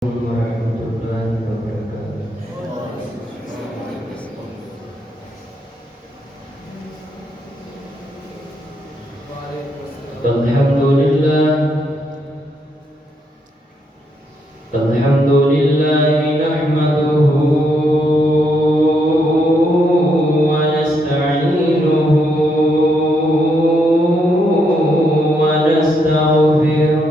Warahmatullahi wabarakatuh. Alhamdulillah nahmaduhu wa nasta'inuhu wa nastaghfiruh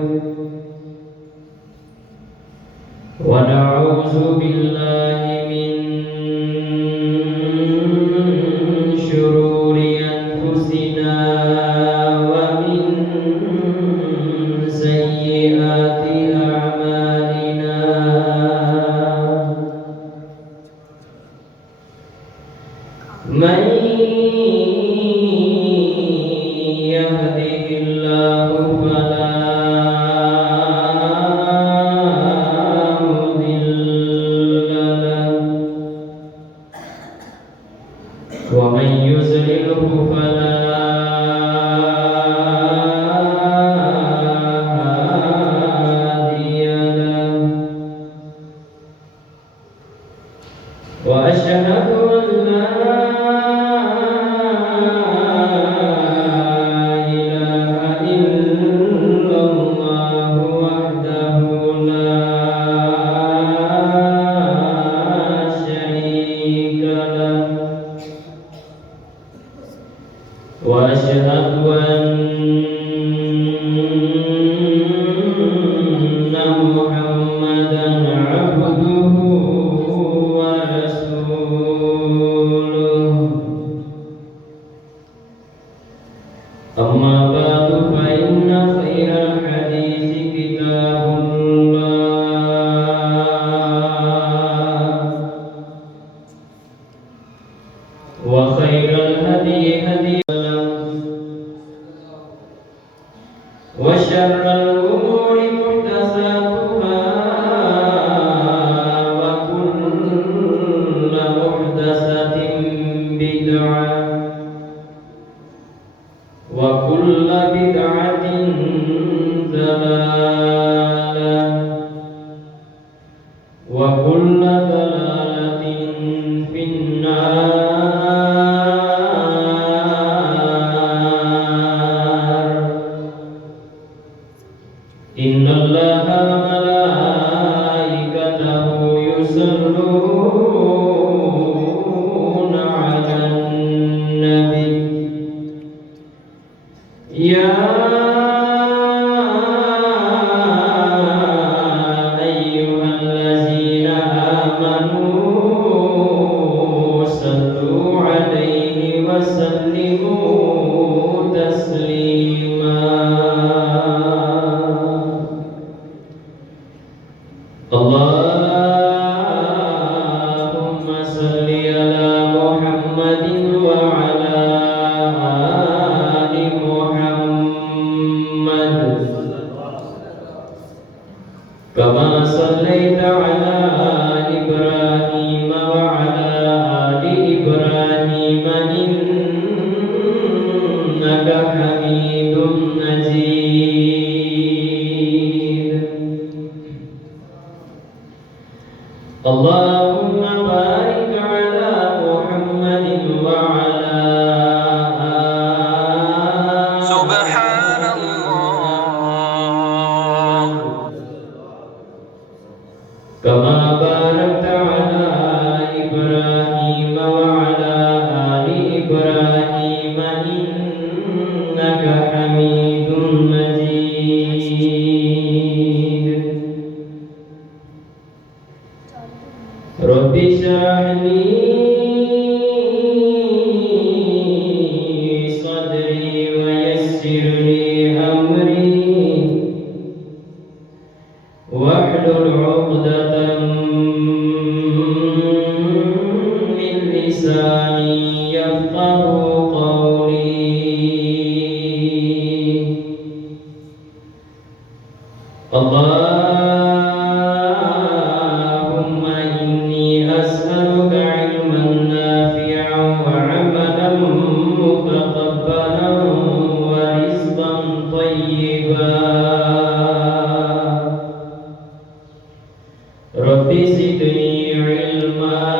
wa na'udzu billahi min syururi anfusina wa min sayyiati a'malina. Man yahdihillahu fala ومن يضلله فلا هادي له وأشهد أن لا إله إلا الله وحده لا شريك له وأشهد أن محمدا عبده ورسوله. أما بعد فإن خير الحديث كتاب الله وخير الهدي هدي وشر الأمور محدثاتها وكل محدثة بدعة وكل بدعة ضلالة وكل ضلالة في النار. إن الله وملائكته يصلون على النبي يا أيها الذين آمنوا صلوا عليه وسلموا تسليما. اللهم صل على محمد وعلى آل محمد كما صليت على إبراهيم وعلى آل إبراهيم إنك حميد مجيد. اللهم بارك على محمد وعلى سبحان الله كما باركت على إبراهيم وعلى آل إبراهيم إنك حميد مجيد. رب اشرح لي صدري ويسر لي أمري واحلل عقدة من لساني يفقه قولي. اللهم إني أسألك علما رب زدني علما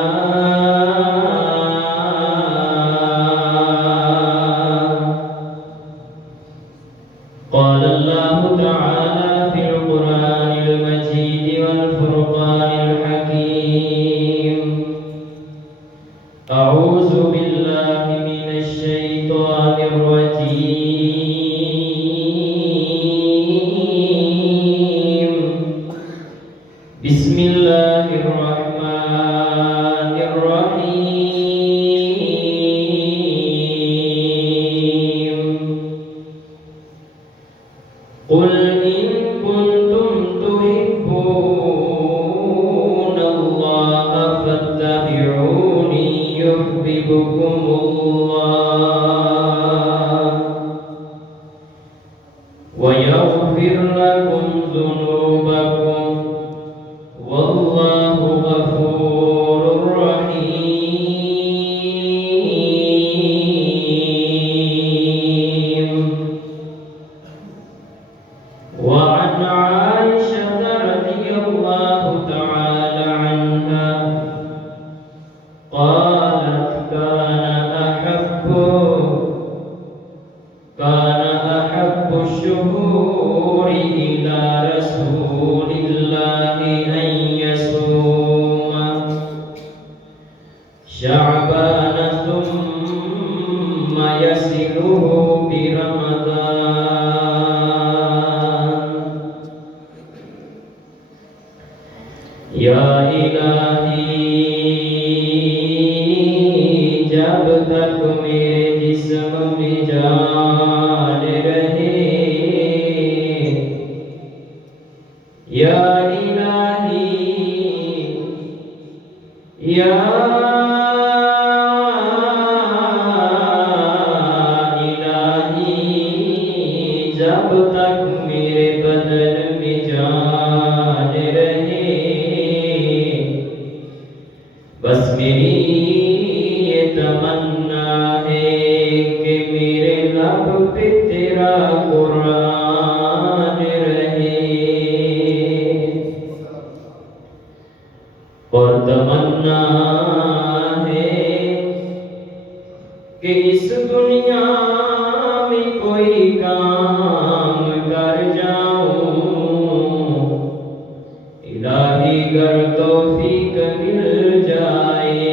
قال الله تعالى في القرآن المجيد والفرقان الحكيم أعوذ بالله من الشيطان الرجيم بسم الله الرحمن الرحيم قل إن كنتم تحبون الله فاتبعوني يحببكم الله ويغفر لكم ذنوبكم والله غفور رحيم وعن عائشة رضي الله تعالى عنها قالت كان أحب الشهور إلى رسول الله أن يصوم شعبان ثم يصله برمضان یا الہی جب تک میرے جسم میں جان رہے یا الہی یا الہی جب تک میرے بدن میں جان رہے بس میری یہ تمنا ہے کہ میرے لب پہ تیرا قرآن رہے اور تمنا ہے کہ اس دنیا میں کوئی کام کر جاؤں الہی گر توفیق مل جائے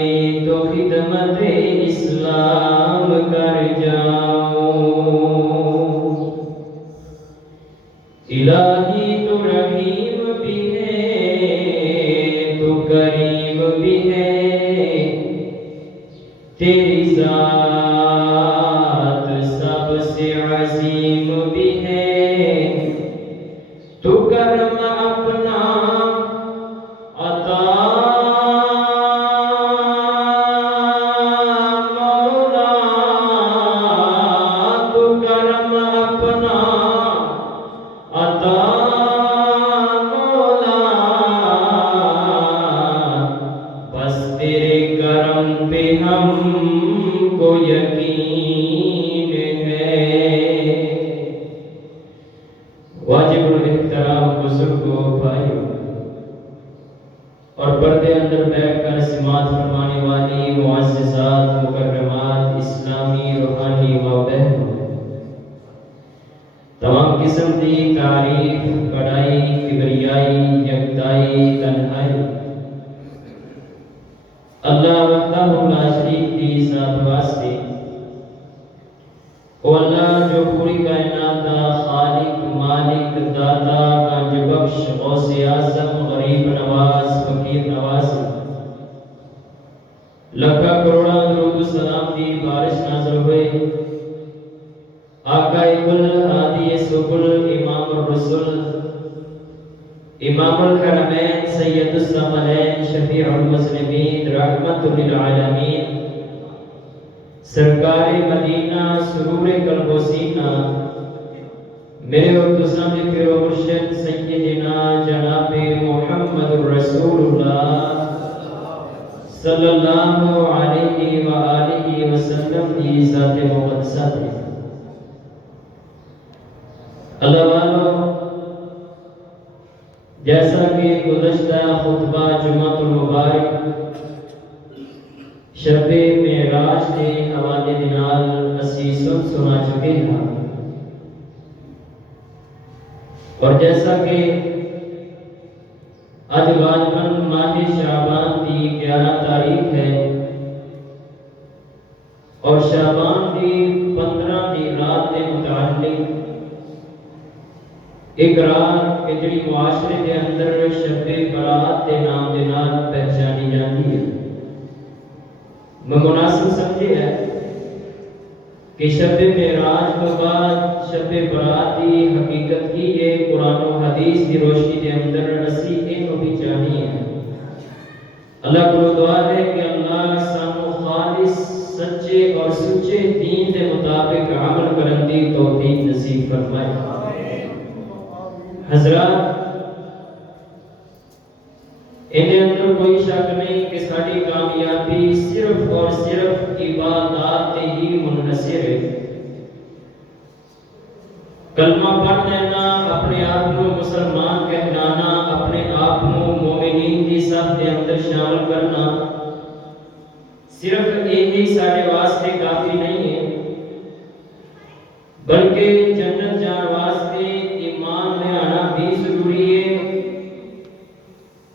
تو خدمت اسلام کر جاؤں الہی تو رحیم بھی ہے تو کریم بھی ہے تیری ذات سب سے عظیم بھی ہے تو کرم اپنا عطا مولا تو کرم اپنا عطا مولا بس تیرے کرم پہ ہم کو یقین ہے واجب الاحترام بزرگوں بھائیوں اور پردے اندر بیٹھ کر سماعت فرمانے والی معززات مکرمات اسلامی روحانی ماں بہنوں تمام قسم کی تعریف بڑائی کبریائی یکتائی تنہائی اللہ وحدہ لا شریک کی ذات واسطے او اللہ جو پوری کائنات کا خالق مالک داتا گنج بخش غوث اعظم غریب نواز فقیر نواز لکھا کروڑا درود و سلام کی بارش نازل ہوئے آقا کل ہادی سکل امام الرسول امام الحرمین سید الثقلین شفیع المذنبین رحمت للعالمین سرکار مدینہ سرور قلب و سینہ میرے اور دوسرا میں پھر مرشد سیدنا جناب محمد رسول اللہ صلی اللہ علیہ وآلہ وسلم کی ذات مقدسہ ہے اللہ والو جیسا کہ گزشتہ خطبہ جمعۃ المبارک شب معراج کے حوالے دے نال اسی سنا چکے ہیں، اور جیسا کہ اج غالباً ماہ شعبان کی 11 تاریخ ہے اور شعبان کی 15 دی رات کے متعلق ایک رات کہ جڑی معاشرے کے اندر شب برات کے نام دے نال پہچانی جاتی ہے، میں مناسب سمجھے ہے کہ شب معراج کے بعد شب برات کی حقیقت کی یہ قرآن و حدیث کی روشنی کے اندر اسی اینو بھی جانی ہے۔ اللہ کو دعا ہے کہ اللہ سانو خالص سچے اور سچے دین کے مطابق عمل کرن دی توفیق نصیب فرمائے۔ حضرات، ان اندر کوئی شک نہیں کہ ساری کامیابی صرف اور صرف عبادات تے ہی منحصر ہے۔ کلمہ پڑھ لینا، اپنے آپ کو مسلمان کہلانا، اپنے آپ کو مومنین کی صف کے اندر شامل کرنا، صرف یہی سارے واسطے کافی نہیں ہے، بلکہ جنت جان واسطے ایمان لے آنا بھی ضروری ہے،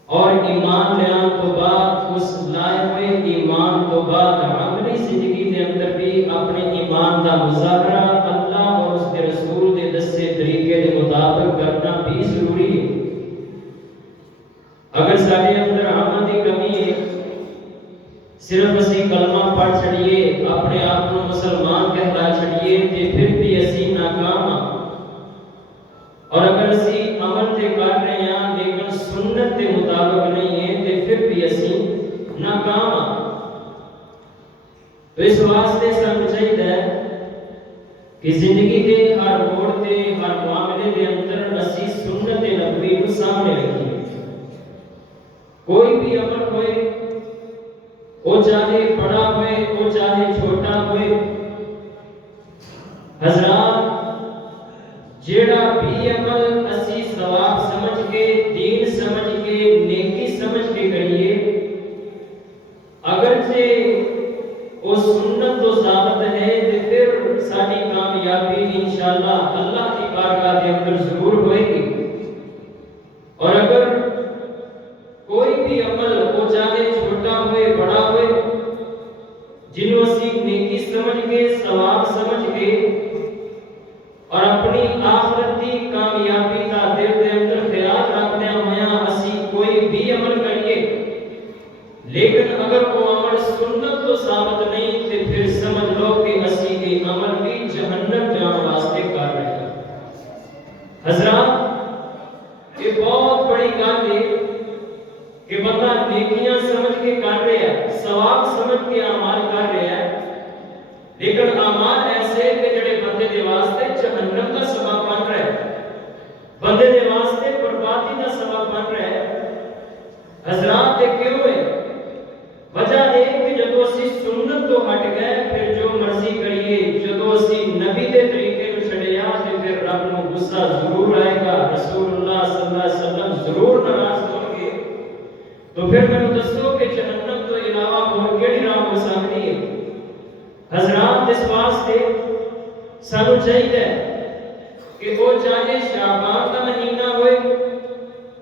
اور ایمان لے آن تو بعد اس لائے ہوئے ایمان تو بعد عملی زندگی کے اندر بھی اپنے ایمان کا مظاہرہ اللہ اور اس کے رسول کے دسے طریقے کے مطابق کرنا بھی ضروری ہے۔ اگر سارے اندر عمل کی کمی ہے، صرف اسی کلمہ پڑھ چھڑیے، اپنے آپ کو مسلمان کہلا چھڑیے تے پھر بھی اسی ناکام ہاں، اور اگر اسی عمل تے کر رہے ہیں لیکن سنت کے مطابق نہیں ہے تے پھر بھی اسی ناکام ہاں۔ تو اس واسطے سانوں چاہیے کہ زندگی کے ہر موڑ تے ہر معاملے کے اندر اسی سنت نبوی کو سامنے رکھیے۔ کوئی بھی عمل ہوئے، وہ چاہے بڑا ہوئے، وہ چاہے چھوٹا ہوئے، حضرات جیڑا بھی عمل اسی ثواب سمجھ کے، دین سمجھ کے، نیکی سمجھ کے کریے، اگرچہ وہ سنت تو ثابت ہے تو پھر ساری کامیابی انشاءاللہ اللہ کی بارگاہ کے اندر ضرور ہوئے گی۔ اور اگر کوئی بھی عمل وہ چاہے چھوٹا ہوئے بڑا ہوئے، جنہوں اسی نیکی سمجھ کے، ثواب سمجھ کے، اور اپنی آخرت کی کامیابی کا دل کے اندر خیال رکھتے ہوئے اسی کوئی بھی عمل کریے، لیکن اگر وہ عمل سنت تو ثابت نہیں تو پھر سمجھ لو کہ اسی کے عمل بھی جہنم جان واسطے کر رہے ہیں۔ حضرات، یہ بہت بڑی گل ہے کہ بندہ نیکیاں سمجھ کے کر رہا ہے، ثواب سمجھ کے اعمال کر رہا ہے، لیکن اعمال ایسے کہ جڑے بندے دے واسطے جہنم کا سبب بن رہا ہے، بندے دے واسطے بربادی کا سبب بن رہا ہے۔ حضرات، یہ کیوں ہے؟ وجہ ہے کہ جب اسی سنت تو ہٹ گئے پھر جو مرضی کریے، جب اسی نبی دے طریقے کو چھڑیا تو پھر رب کو غصہ ضرور آئے گا، رسول اللہ صلی اللہ علیہ وسلم ضرور ناراض ہوں گے۔ تو پھر میں نے دسو کہ جہنم تو علاوہ اور کیڑی راہ ہو سکتی ہے؟ حضرات، اس واسطے سانوں چاہیے کہ وہ چاہے شعبان کا مہینہ ہوئے،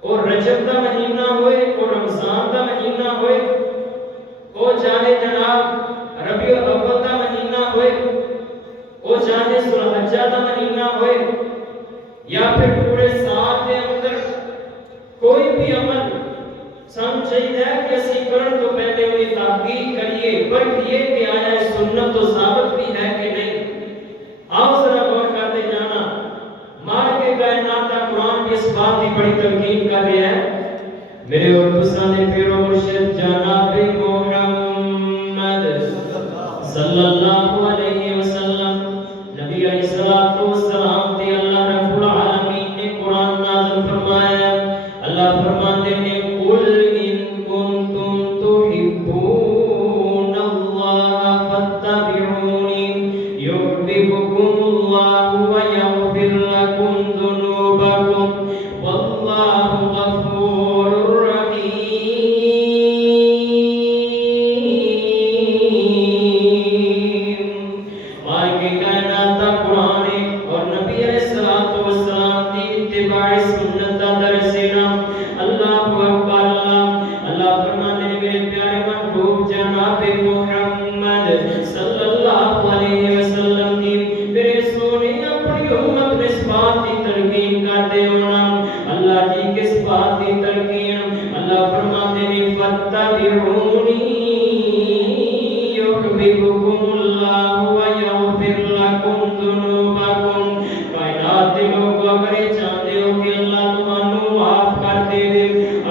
اور رجب کا مہینہ ہوئے، اور رمضان کا مہینہ ہوئے، وہ چاہے جناب ربیع الاول کا مہینہ ہوئے، وہ چاہے ذو الحجہ کا مہینہ ہوئے، یا پھر پورے سال کے اندر کوئی بھی عمل سانوں چاہیے کہ اسی کرن تو پہلے ہوئی تحقیق کریے، پرکھیے کہ آیا سنت تو ثابت بھی ہے کہ نہیں۔ آؤ ذرا غور کرتے جانا، مالک کائنات کا قرآن بھی اس بات کی بڑی تلقین کر رہا ہے۔ میرے اور تساں دے پیر و مرشد جناب محمد صلی اللہ علیہ وسلم نبی علیہ الصلوۃ والسلام تے اللہ رب العالمین نے قرآن نازل فرمایا۔ اللہ فرماتے ہیں قل ان کنتم تحبون اللہ فاتبعونی یحببکم اللہ ویغفر لکم ذنوبکم واللہ غفور فاتبعوني يحببكم الله ويغفر لكم ذنوبكم کائنات دے لوگ اگر چاہتے ہو کہ اللہ تمہانوں معاف کر دے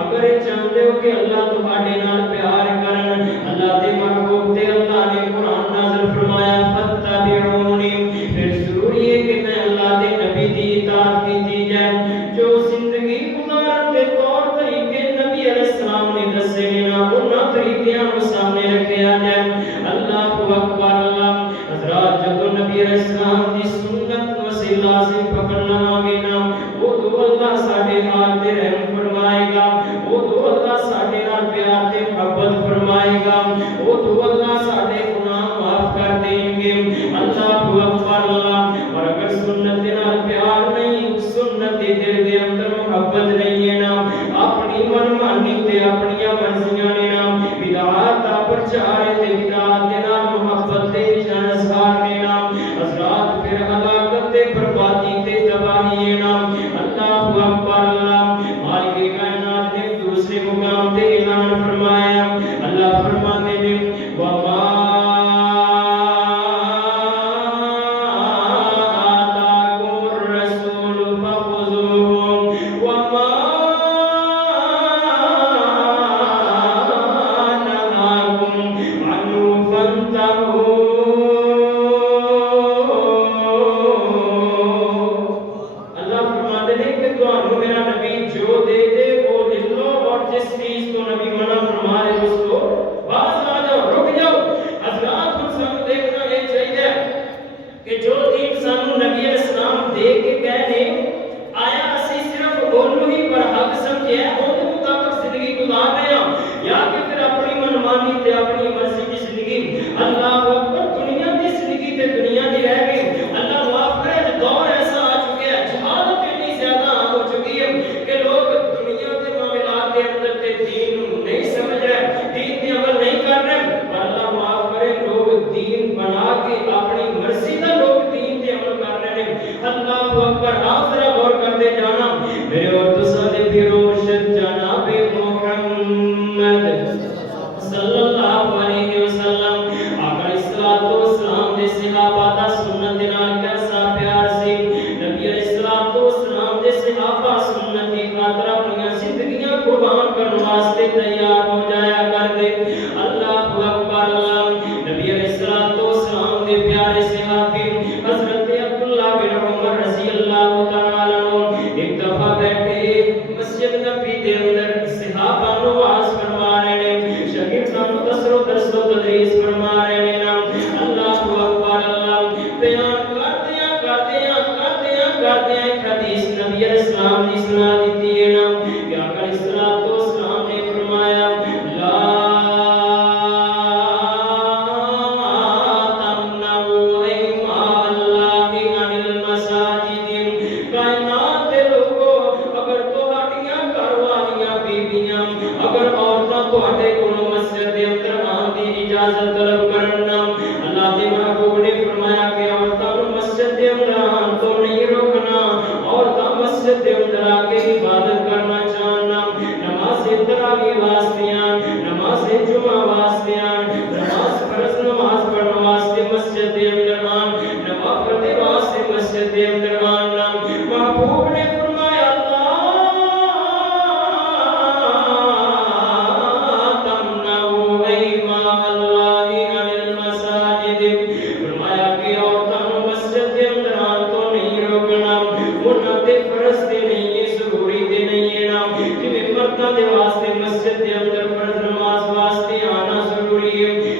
اگر چاہتے ہو کہ اللہ تمہارے نال پیار کرن اللہ دے محبوب تے اللہ نے قرآن نازل فرمایا فاتبعونی پھر ضروری ہے کہ میں اللہ دے نبی دی اطاعت کیتی جائے جو زندگی گزارن دے طور طریقے نبی علیہ السلام نے دسے نا انہاں طریقیاں کو سامنے رکھیا جائے اللہ اکبر اللہ حضرات جب نبی علیہ السلام دی سنت وسیلہ سے پکڑ لواں گے نا وہ تو اللہ ساڈے نال تے رحم فرمائے گا وہ تو اللہ ساڈے نال پیار تے محبت فرمائے گا وہ تو اللہ ساڈے گناہ معاف کر دیں گے اللہ اکبر اللہ اور اگر سنت دے نال پیار نہیں سنت دے دل دے اندر محبت نہیں ہے نا اپنی من مانی تے اپنی مرضیاں نے نا بدعات پرچار تے بدعات دے نال محبت دے جانسار نے نا حضرات پھر ہلاکت تے بربادی تے تباہی ہے نا اللہ اکبر اللہ مالک کائنات نے دوسرے مقام تے اعلان فرمایا اللہ فرماتے ہیں وما ضروری ہے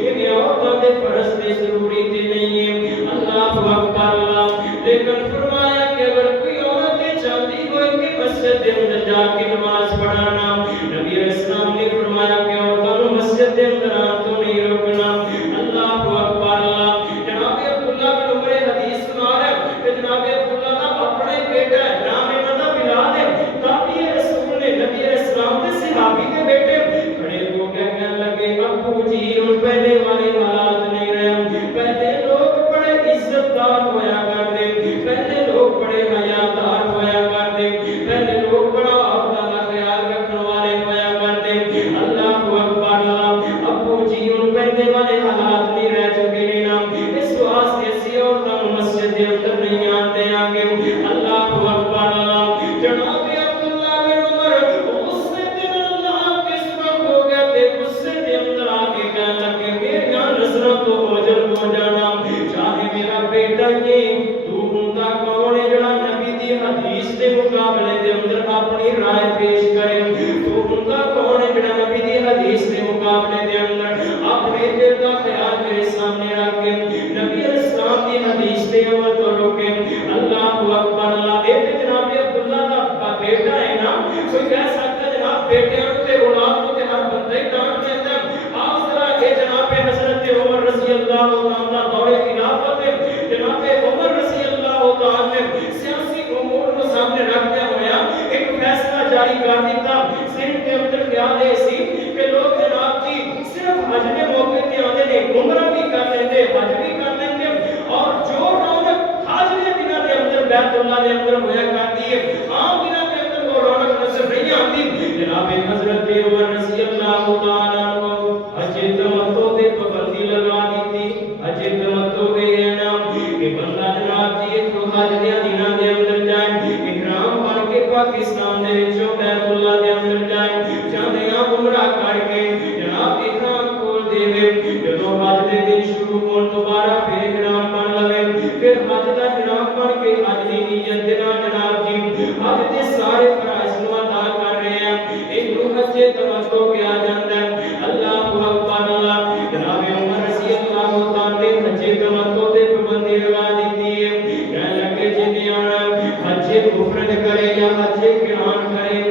اللہ عنہ دور خلافت میں جناب عمر رضی اللہ تعالیٰ نے سیاسی امور کو سامنے رکھتے ہوئے ایک فیصلہ جاری کر دیتا. صرف کے اندر خیال ہے سی کہ لوگ جناب جی صرف حج کے موقع تے آتے نے عمرہ بھی کر لیتے حج بھی کر لیتے اور جو رونق حج کے دنوں کے اندر بیت اللہ کے اندر ہویا کرتی ہے عام دنوں کے اندر وہ رونق نظر نہیں آتی. جناب حضرت عمر رضی اللہ تعالیٰ عنہ حج تمتع تے پابندی لگا دیتی. حج تمتع کے نام کہ بندہ جناب جی تو حج کے دنوں کے اندر جائے احرام بن کے پاکستان دے وچوں بیت اللہ دے اندر جائے جاندے عمرہ کر کے جناب احرام کھول دے جدوں حج دے دن شروع ہون دوبارہ پھر احرام بن لگے پھر حج دا احرام بن کے حج دی نیت دے نال جناب جی حج دے سارے فرائض نو ادا کر رہے ہیں. ایک حج تمتع کیا جاندا ہے. اللہ اکبر اللہ. جناب عمر رضی اللہ تعالیٰ نے حج تمتع تے پابندی لگا دیتی ہے. کہنے لگے جے آنا حج مفرد کرے یا حج قران کرے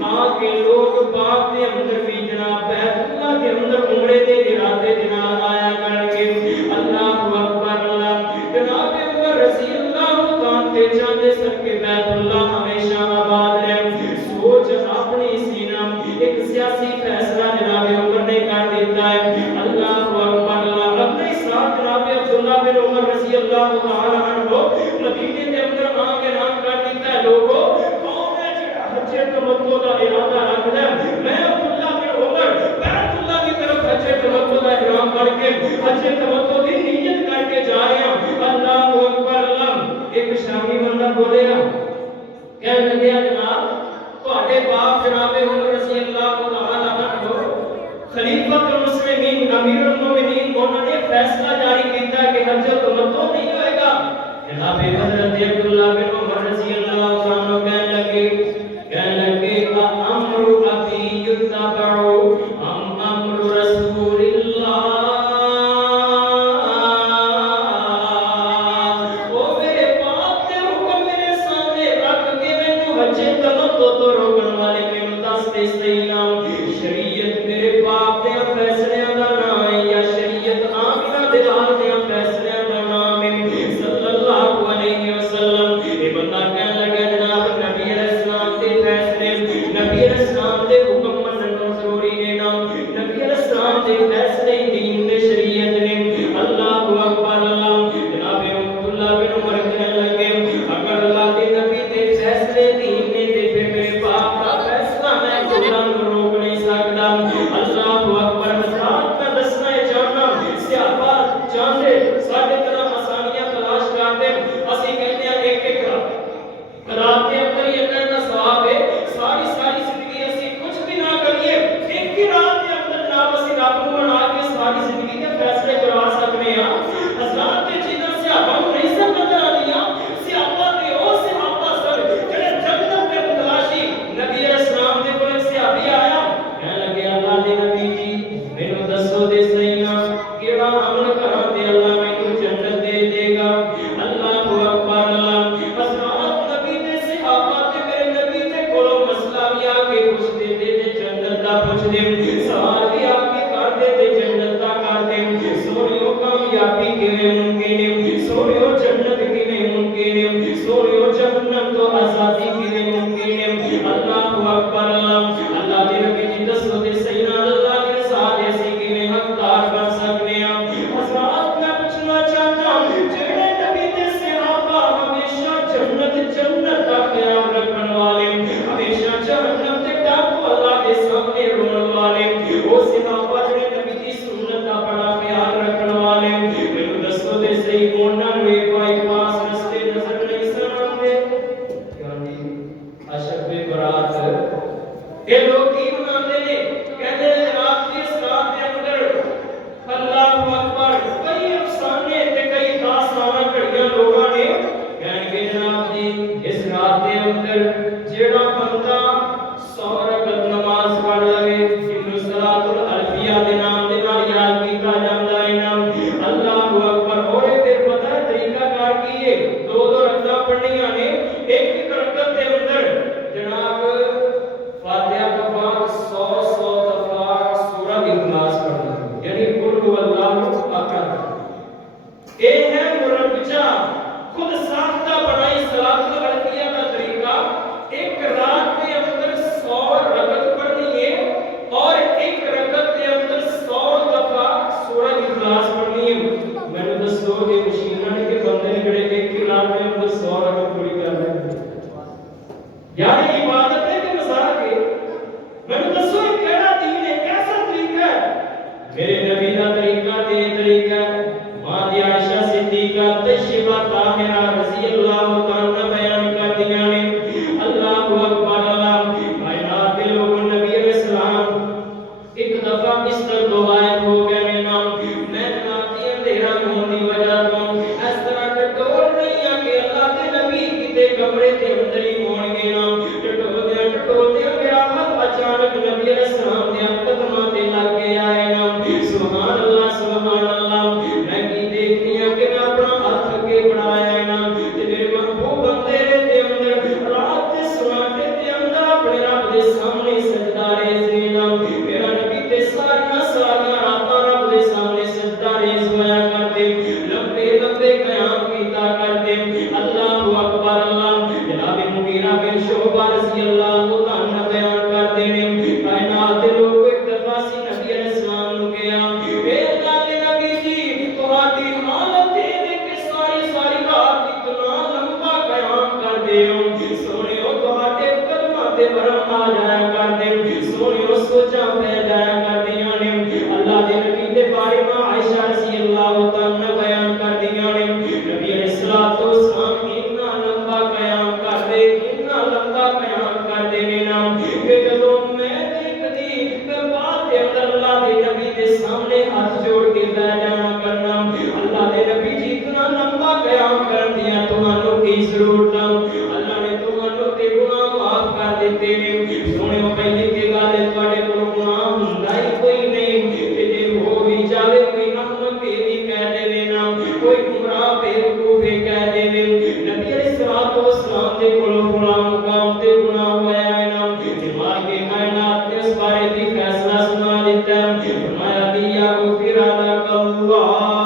تاکہ لوگ پاک دے اندر بھی جناب بیت اللہ کے اندر عمرے دے ارادے دے نال آیا کرن گے. اللہ اکبر اللہ. جناب عمر رضی اللہ تعالیٰ تے چاہتے سن کہ بیت اللہ ہمیشہ آباد رہے. سوچ اپنی سینہ ایک سیاسی فیصلہ جناب عمر نے کر دیتا ہے. اللہ اکبر اللہ. اپنے ساتھ جناب عبداللہ بن عمر رضی اللہ تعالیٰ عنہ مدینے کے اندر آ کے نام کر دیتا ہے. لوگوں کون ہے جو حج تمتع کا ارادہ رکھتا ہے؟ میں عبداللہ بن عمر بیت اللہ کی طرف حج تمتع کا احرام پڑھ کے حج تمتع کی نیت کر کے جا رہے ہیں. اللہ اکبر اللہ. ایک شامی بندہ بولے گا کہنے لگے جناب تواڈے باپ جناب عمر رضی اللہ تعالیٰ عنہ خلیفۃ المسلمین امیر المومنین انہوں نے فیصلہ جاری کیتا ہے کہ حج تمتع نہیں ہوئے گا. جناب حضرت عبداللہ بن عمر رضی اللہ تعالیٰ عنہ کہنے لگے امر ابی یتبع ام امر رسول اللہ. او میرے باپ کے حکم میرے سامنے رکھ کے مینوں حج تمتع تو روکن والے مینوں دس دے صحیح نام شریعت میرے باپ دے فیصلے دا نام ہے یا شریعت آمنہ دے لال دے فیصلے دا نام ہے صلی اللہ علیہ وسلم. اے بندہ کہنے لگا جناب نبی علیہ السلام دے فیصلے نبی علیہ السلام دے حکم مننا ضروری ہے نا. نبی علیہ السلام دے فیصلے دین دے شریعت نے. اللہ اکبر اللہ. جناب عبداللہ بن عمر کہنے لگے اگر اللہ دے نبی دے فیصلے دین نے تے پھر میرے باپ دا فیصلہ میں خدا نوں روک نہیں سکدا. اللہ اکبر. حضرات میں دسنا چاہنا صحابہ چاہتے سارے طرح آسانیاں تلاش کرتے اسی کہتے ہیں ایک ایک رات کے اندر ہی اتنا ثواب ہے ساری زندگی اسی کچھ بھی نہ کریے ایک ہی رات کے اندر جناب اسی رب کو بنا کے ساری زندگی کے فیصلے کروا سکتے ہیں. حضرات کی چیزاں صحابہ کو نہیں سمجھ آدیاں. صحابہ دے او صحابہ سر جڑے جنت میں متلاشی نبی علیہ السلام دے کول صحابی آیا کہنے لگے اللہ دے نبی جی مینوں دسو دے صحیح نا کیڑا عمل کراں تے اللہ مینوں جنت دے دے گا. اللہ اکبر اللہ. حضرات نبی دے صحابہ تے میرے نبی دے کولوں مسئلہ بھی آ کے پوچھدے تے جنت دا پوچھدے سوال بھی آ کے کردے تے جنت دا کردے. سونیو کامیابی کیویں ممکن ہے؟ سونیو جنت کیویں ممکن ہے؟ سونیو جہنم تو آزادی کیویں ممکن ہے؟ اللہ اکبر اللہ. اللہ دے نبی جی دسو تے صحیح نا اللہ دے ساتھ ایسی کیویں حقدار بن سکتے ہیں؟ حضرات میں پوچھنا چاہتا ہوں جڑے نبی دے صحابہ ہمیشہ جنت کا خیال رکھن والے ہمیشہ جہنم تے ڈاکو اللہ کے سامنے رون والے وہ صحابہ جڑے نبی دی سنت کا بڑا خیال رکھن والے مینوں دسو تے صحیح انہاں نوں ایک بائی پاس رستے نظر نہیں سن آندے. یعنی عاشق بے برات اے لوگ کی بناندے نے کہندے نے جناب جی اس رات دے اندر اللہ اکبر کئی افسانے تے کئی داستاناں کڑیاں لوگاں نے کہن کے جناب جی اس رات دے اندر جیڑا بندہ 100 رکعت نماز پڑھ لے جنوں صلاۃ الالفیہ دے نام دے نال یاد کیتا جاندا ہے نا. اللہ اکبر. اور پھر پتہ ہے طریقہ کار کی ہے دو رکعتاں پڑھنیاں نے ایک رکعت دے اندر جناب فاتحہ کے بعد 100 دفعہ سورہ اخلاص پڑھنا یعنی قل هو اللہ احد. کا بستر تو غائب ہو گئے نا میں جناب دی اندھیرا ہون دی وجہ تو اس طرح ٹٹول رہی ہاں کہ اللہ دے نبی کتے کمرے دے اندر ہی ہون گے نا ٹٹول دے میرا ہاتھ اچانک نبی علیہ السلام دے قدماں تے لگ کے آئے نا سبحان اللہ سبحان اللہ میں کی دیکھتی ہوں کہ میں اپنا ہاتھ اگے بڑھایا ہے نا تے میرے محبوب بندے دے اندر رات دے سناٹے دے اندر اپنے رب دے سامنے سجدہ ریز لینا میرا نبی تے ساریاں راتاں رب دے سامنے سجدہ ریز ہویا کرتے لمبے لمبے قیام کیتا کرتے اللہ اکبر اللہ جناب مغیرہ بن شعبہ رضی اللہ عنہ بیان کرتے ہیں کائنات دے لوگ ایک دفعہ سی نبی علیہ السلام نو گیا اے اللہ دے نبی جی تہاڈی حالت اے کہ ساری رات اتنا لمبا قیام کردے ہو سونےو تہاڈے قدماں تے برم آ جایا کردے سونےو سوچاں پہ جایا کردیاں نے اللہ دے نبی دے بارے میں عائشہ رضی اللہ عنہ بیان کردیاں نے نبی علیہ الصلوۃ والسلام اتنا لمبا قیام کردے اتنا لمبا قیام کردے نے نا کہ جدوں میں دیکھدی میں بعد دے اندر اللہ دے نبی دے سامنے ہاتھ جوڑ کے بیٹھ جانا کرنا اللہ دے نبی جی اتنا لمبا قیام کر دیا تمہانوں کی ضرورت اللہ نے تمہانوں تے گناہ معاف کر دیتے نے سونے پہلے کے گالے تواڈے کول گناہ ہوندا ہی کوئی نہیں کہ جے ہو بھی جاوے کوئی احمق اے بھی کہہ دے نا کوئی گمراہ بے وقوف کہہ دے نبی علیہ الصلوۃ والسلام دے کول فلاں مقام تے گناہ ہویا ہے نا جمال کے کائنات نے اس بارے دی فیصلہ سنا دیتا فرمایا دیا غفر لک اللہ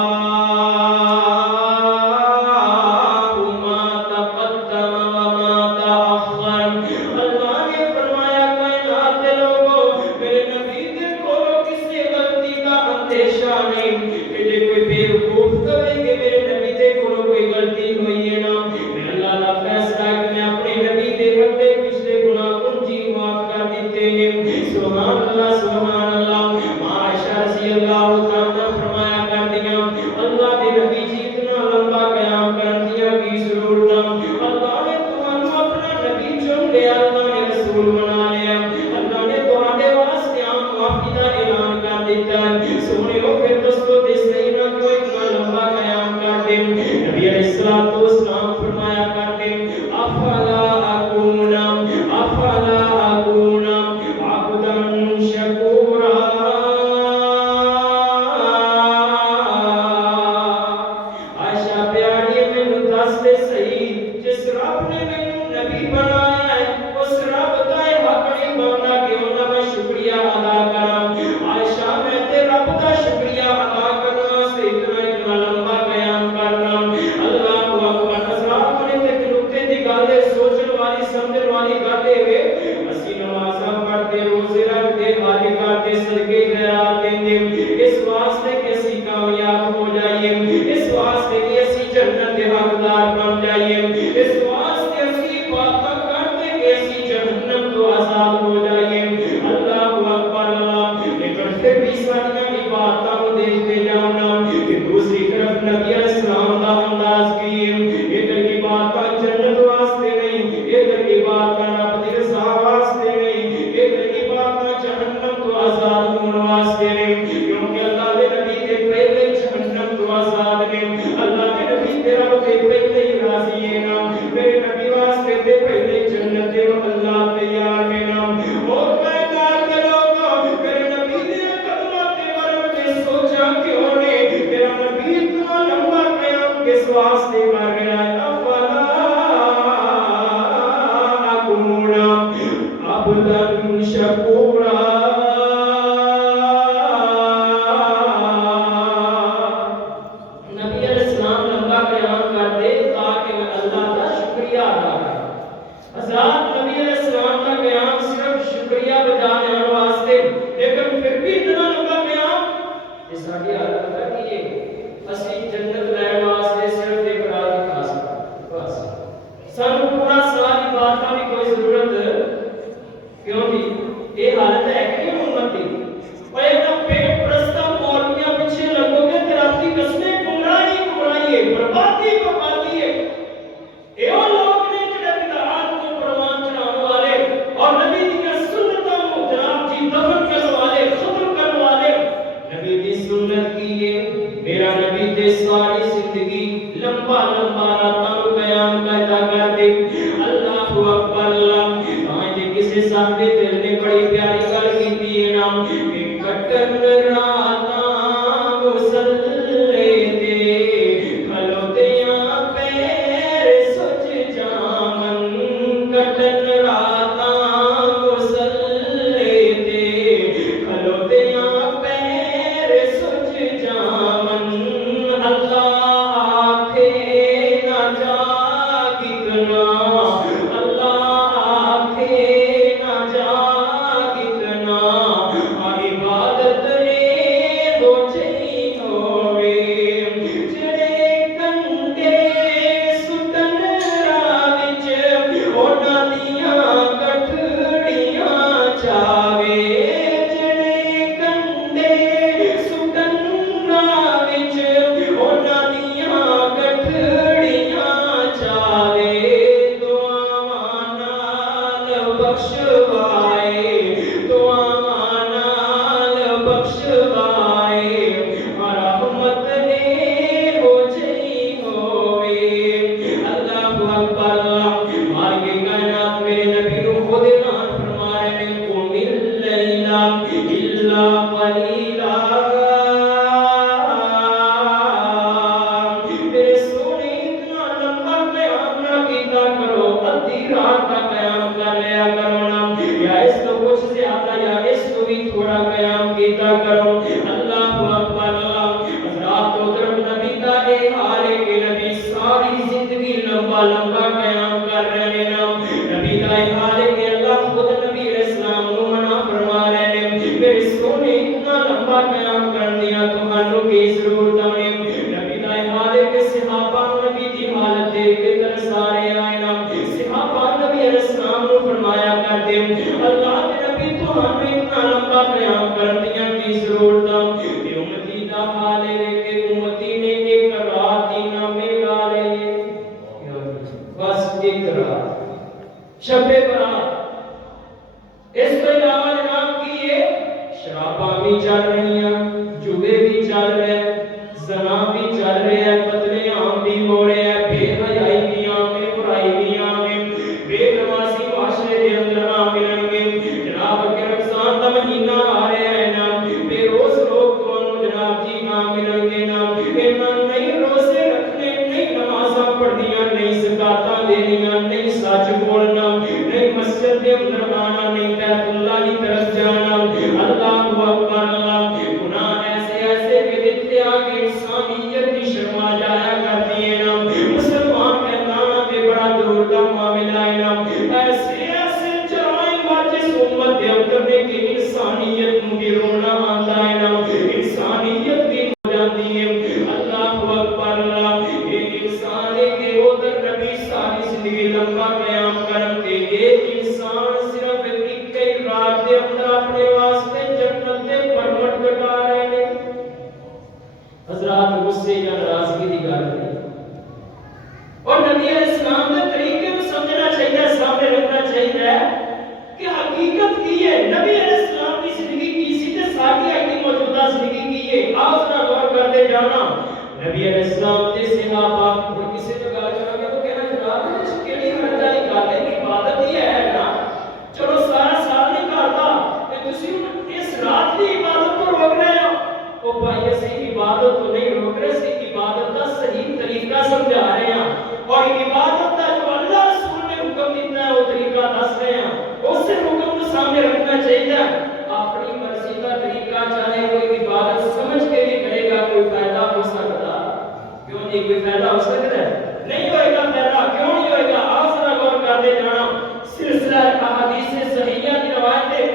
تے ساری زندگی لمبا لمبا راتاں نوں قیام کردا کردے اللہ اکبر اللہ ہاں جے کسے صاحب دل نے بڑی پیاری گل کیتی ہے نا کہ کٹن راتاں مسلے تے کھلوتیاں پیر سج جامن کٹن راتاں مسلے تے کھلوتیاں پیر سج جامن اللہ آکھے نہ جا کتنا اللہ آکھے نہ جا کتنا عبادت ہو چئی ہوے جڑے کنڈے سٹن راہ وچ انہاں دیاں کٹھڑیاں چاوے جڑے کنڈے سٹن راہ وچ انہاں دیاں کٹھڑیاں چاوے دعاواں نال بخشوائے دعاواں نال بخشوائے رحمت ہو چئی ہوے اللہ اکبر اللہ مالک کائنات میرے نبی نو خود اعلان فرما رہے ہیں قم اللیل الا قلیلا میرے سونے اتنا لمبا قیام نہ کیتا کرو ادھی رات کا قیام کر لیا کرو نا یا اس کو کچھ زیادہ یا اس کو بھی تھوڑا قیام کیتا کرو اللہ اکبر اللہ حضرات تو طرف نبی کا اے حال ہے کہ نبی ساری زندگی لمبا لمبا قیام کر رہے ہیں نا نبی کا اے حال ہے کہ اللہ خود نبی علیہ السلام کو منع فرما رہے ہیں میرے سونے اتنا لمبا قیام کر دیا تمہاروں کی ضرورت ہے نبی کا اے حال ہے کہ صحابہ نبی دی حالت دیکھ کے ترس آ رہے آئے نا صحابہ نبی علیہ السلام کو فرمایا کرتے اللہ کے نبی تمہاروں اتنا لمبا قیام کر دیا کی ضرورت ہے کہ امتی دا حال ہے کہ امتی نے ایک رات ہی نہ ملا لے بس ایک رات شب برات اس کے علاوہ جناب کی ہے شراباں بھی چل رہی ہیں جوے بھی چل رہے ہیں زنا بھی چل رہے ہیں قتل عام بھی ہو رہے ہیں بے حیائی بھی عام ہے برائی بھی عام ہے بے نمازی معاشرے کے اندر عام ملیں گے جناب کہ رمضان کا مہینہ آ رہا ہے نا بے روز لوگ تمہوں جناب جی عام ملیں گے نا انہاں نہیں روزے رکھنے نہیں نمازاں پڑھنیاں نہیں زکاتاں دینیاں نہیں سچ بولنا نہیں مسجد کے اندر آنا نہیں بیت اللہ کی طرف جانا اللہ اکبر اللہ گناہ ایسے ایسے کہ دیتے آگے انسانیت کی شرما جایا کرتی ہے نا مسلمان کہتانا تے بڑا دور کا معاملہ ہے نا ایسے ایسے جرائم واجس امت کے اندر نے کہ انسانیت بھی رونا آتا ہے نا انسانیت بھی ہو جاتی ہے اللہ اکبر اللہ ایک انسان ہے کہ ادھر نبی ساری زندگی لمبا قیام کرتے ایک انسان صرف ایک ہی رات کے اندر اپنے واسطے جنت کے پرمٹ کٹا رہے ہیں حضرات غصے یا ناراضگی کی گل نہیں اور نبی علیہ السلام کے طریقے کو سمجھنا چاہیے سامنے رکھنا چاہیے کہ حقیقت کی ہے نبی علیہ السلام کی زندگی کی سی تے ساری اپنی موجودہ زندگی کی ہے آپ ذرا غور کرتے جانا نبی علیہ السلام تے صحابہ اور کسی نے گل کرا کہ وہ کہنا جناب اس کیڑی حرج والی گل ہے عبادت ہی ہے نا چلو سارا سال نہیں کرتا تے تسی اس رات کی عبادت کو روک رہے ہو او بھائی اسی عبادت کو نہیں روک رہے سی عبادت کا صحیح طریقہ سمجھا رہے ہیں اور عبادت کا جو اللہ رسول نے حکم دیتا ہے وہ طریقہ دس رہے ہیں اس سے حکم کو سامنے رکھنا چاہیے اپنی مرضی کا طریقہ چاہے کوئی عبادت سمجھ کے بھی کرے گا کوئی فائدہ ہو سکتا کیوں نہیں کوئی فائدہ ہو سکتا ہے نہیں ہوئے گا فائدہ کیوں نہیں ہوئے گا آپ ذرا غور کرتے جانا سلسلہ احادیث صحیحہ کی روایت ہے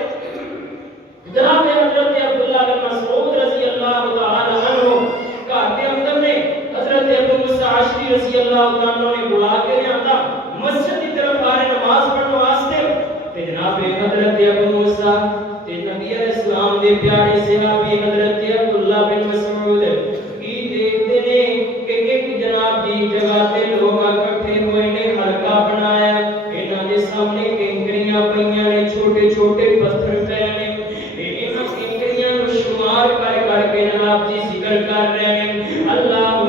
جناب حضرت عبداللہ بن مسعود رضی اللہ تعالی عنہ کا کے اندر میں حضرت ابو موسی عشری رضی اللہ تعالی عنہ نے بلا کے آتا مسجد کی طرف آ رہے نماز پڑھنے واسطے کہ جناب حضرت ابو موسی تے نبی علیہ السلام دے پیارے صحابی حضرت عبداللہ بن مسعود کی دیکھتے نے کہ ایک جناب دی جگہ تے لوگ اکٹھے ہوئے نے حلقہ بنایا انہاں دے سامنے کنکریاں پئیاں نے چھوٹے چھوٹے پتھر پے نے انہاں کنکریاں نو شمار کر کے جناب جی ذکر کر رہے ہیں اللہ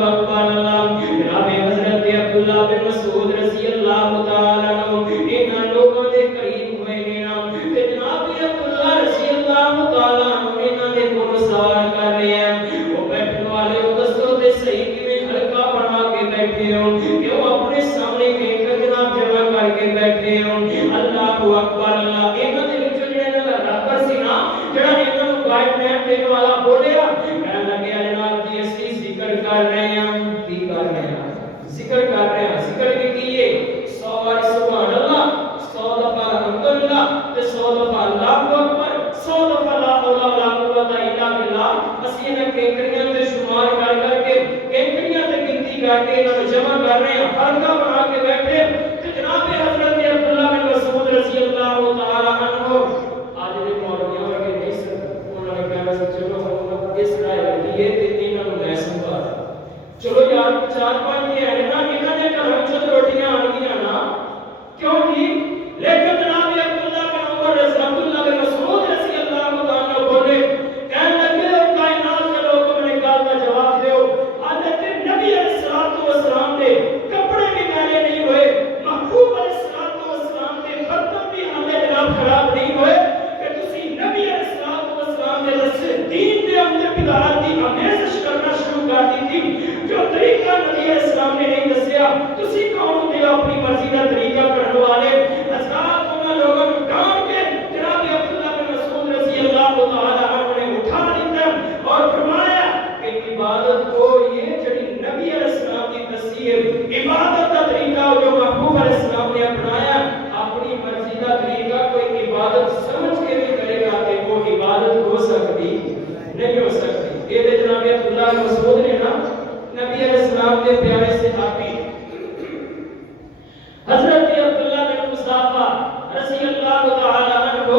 مسعود رضی اللہ تعالی عنہ انہاں لوگوں دے قریب ہوئے نے نا تے جناب عبداللہ رضی اللہ تعالی عنہ انہاں دے کول سوال کر رہے ہیں وہ بیٹھنے والے کو دسو تے صحیح کیویں ہلکا بنا کے بیٹھے ہو کیوں اپنے سامنے ایک جناب جمع کر کے بیٹھے ہو اللہ اکبر اللہ انہاں دے وچ جڑے نا رابر سی نا جڑا انہاں نوں گائیڈ دینے والا بولیا کہنے لگے جناب جی اسی ذکر کر رہے ہیں کی کر رہے ہیں ذکر کر رہے ہیں ذکر کی کیے 100 بار سبحان اللہ 100 دفعہ الحمدللہ تے 100 دفعہ اللہ اکبر 100 دفعہ لا حول ولا قوت الا باللہ اسی نے کینکڑیاں تے شمار کر کے کینکڑیاں تے گنتی کر کے انہاں نوں جمع کر رہے ہیں حلقہ بنا کے بیٹھے تے جناب حضرت عبداللہ بن مسعود رضی اللہ تعالی عنہ آج دے مولویوں ورگے نہیں سن انہاں نے کہا چلو اس رائے یہ تے انہاں نوں میں سمجھا چلو یار 4-5 دن ہے نا انہاں دے گھر وچ روٹیاں آن گیاں نا کیوں جی لیکن جناب عبداللہ بن عمر رضی اللہ بن مسعود رضی اللہ تعالی عنہ بولے کہنے لگے کائنات کے لوگوں نے گل کا جواب دیو حضرت نبی علیہ الصلوۃ والسلام دے کپڑے بھی میلے نہیں ہوئے محبوب علیہ الصلوۃ والسلام دے برتن بھی ہمیں جناب خراب نہیں ہوئے کہ تسی نبی علیہ الصلوۃ والسلام دے رسے دین دے اندر بدعات دی آمیزش کرنا شروع کر دی تھی جو طریقہ نبی علیہ السلام نے نہیں دسیا تسی کون ہوتے ہو اپنی مرضی کا طریقہ کرنے والے حضرات انہاں لوگوں کو ڈانٹ کے جناب عبداللہ بن مسعود رضی اللہ تعالی عنہ نے اٹھا لیتا اور فرمایا کہ عبادت کو یہ جڑی نبی علیہ السلام کی تصویر عبادت کا طریقہ جو محبوب علیہ السلام نے اپنایا اپنی مرضی کا طریقہ کوئی عبادت سمجھ کے بھی کرے گا کہ وہ عبادت ہو سکتی نہیں ہو سکتی یہ جناب عبداللہ بن مسعود نے نا نبی علیہ السلام کے پیارے صحابی حضرت عبداللہ بن مصعب رضی اللہ تعالی عنہ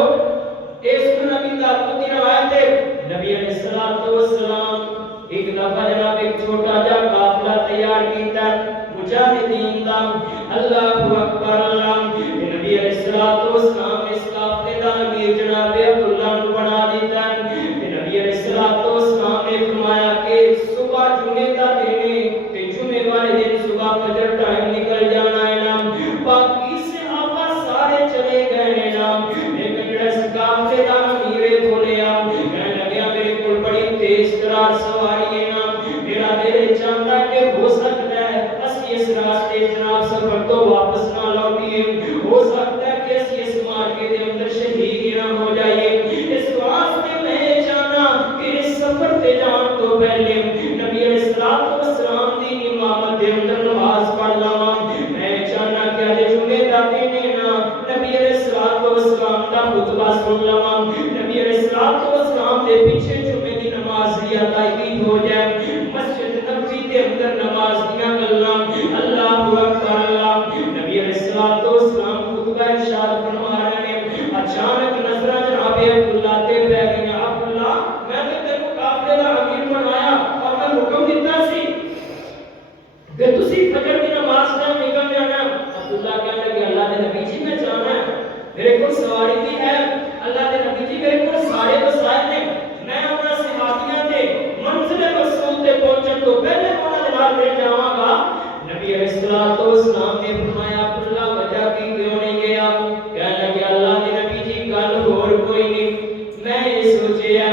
اس نبی کا خود روایت ہے نبی علیہ السلام ایک دفعہ جناب ایک چھوٹا جا قافلہ تیار کیتا مجاہدین دا اللہ اکبر اللہ نبی علیہ السلام اس قافلے دا امیر جناب عبداللہ نے بنا دیتا نبی علیہ السلام نے فرمایا کہ صبح جمعے کا دن ہے تے جمعے والے دن صبح فجر ٹائم نکل جانا ہے نا باقی صحابہ سارے چلے گئے ہیں نا لیکن جڑا اس قافلے دا امیر بولیا کہنے لگا میرے کول بڑی تیز ترار سواری ہے نا میرا دل چاہتا ہے کہ ہو سکتا ہے اسی اس راستے جناب سفر تو واپس نہ لوٹیے ہو سکتا ہے کہ اسی اس مارکے دے اندر شہید نہ ہو جائیے اس واسطے میں چاہنا کہ اس سفر تے جان تو پہلے نبی علیہ السلام دی امامت دے اندر نماز پڑھ لاواں میں چاہنا کہ اج جمعے دا دن ہے نا نبی علیہ السلام دا خطبہ سن لاواں نبی علیہ السلام دے پیچھے جمعے دی نماز دی ادائیگی ہو جائے مسجد نبوی دے اندر نماز دیاں گلاں اللہ اکبر اللہ نبی علیہ السلام خطبہ ارشاد فرما رہے ہیں اچانک نظراں جناب عبداللہ تے پہ گئیں عبداللہ میں تے تینوں قافلے دا امیر بنایا اور میں حکم دیتا سی کہ تسی فجر دی نماز ٹائم نکل جانا عبداللہ کہنے لگے اللہ دے نبی جی میں جانا ہے میرے کو سواری بھی ہے اللہ دے نبی جی میرے کو سارے وسائل نے میں اپنا صحابیاں تے منزل رسول تے پہنچن تو پہلے انہاں دے نال مل جاواں گا نبی علیہ السلام نے فرمایا عبداللہ وجہ کی کیوں نہیں گیا کہنے لگے اللہ دے نبی جی گل اور کوئی نہیں میں یہ سوچیا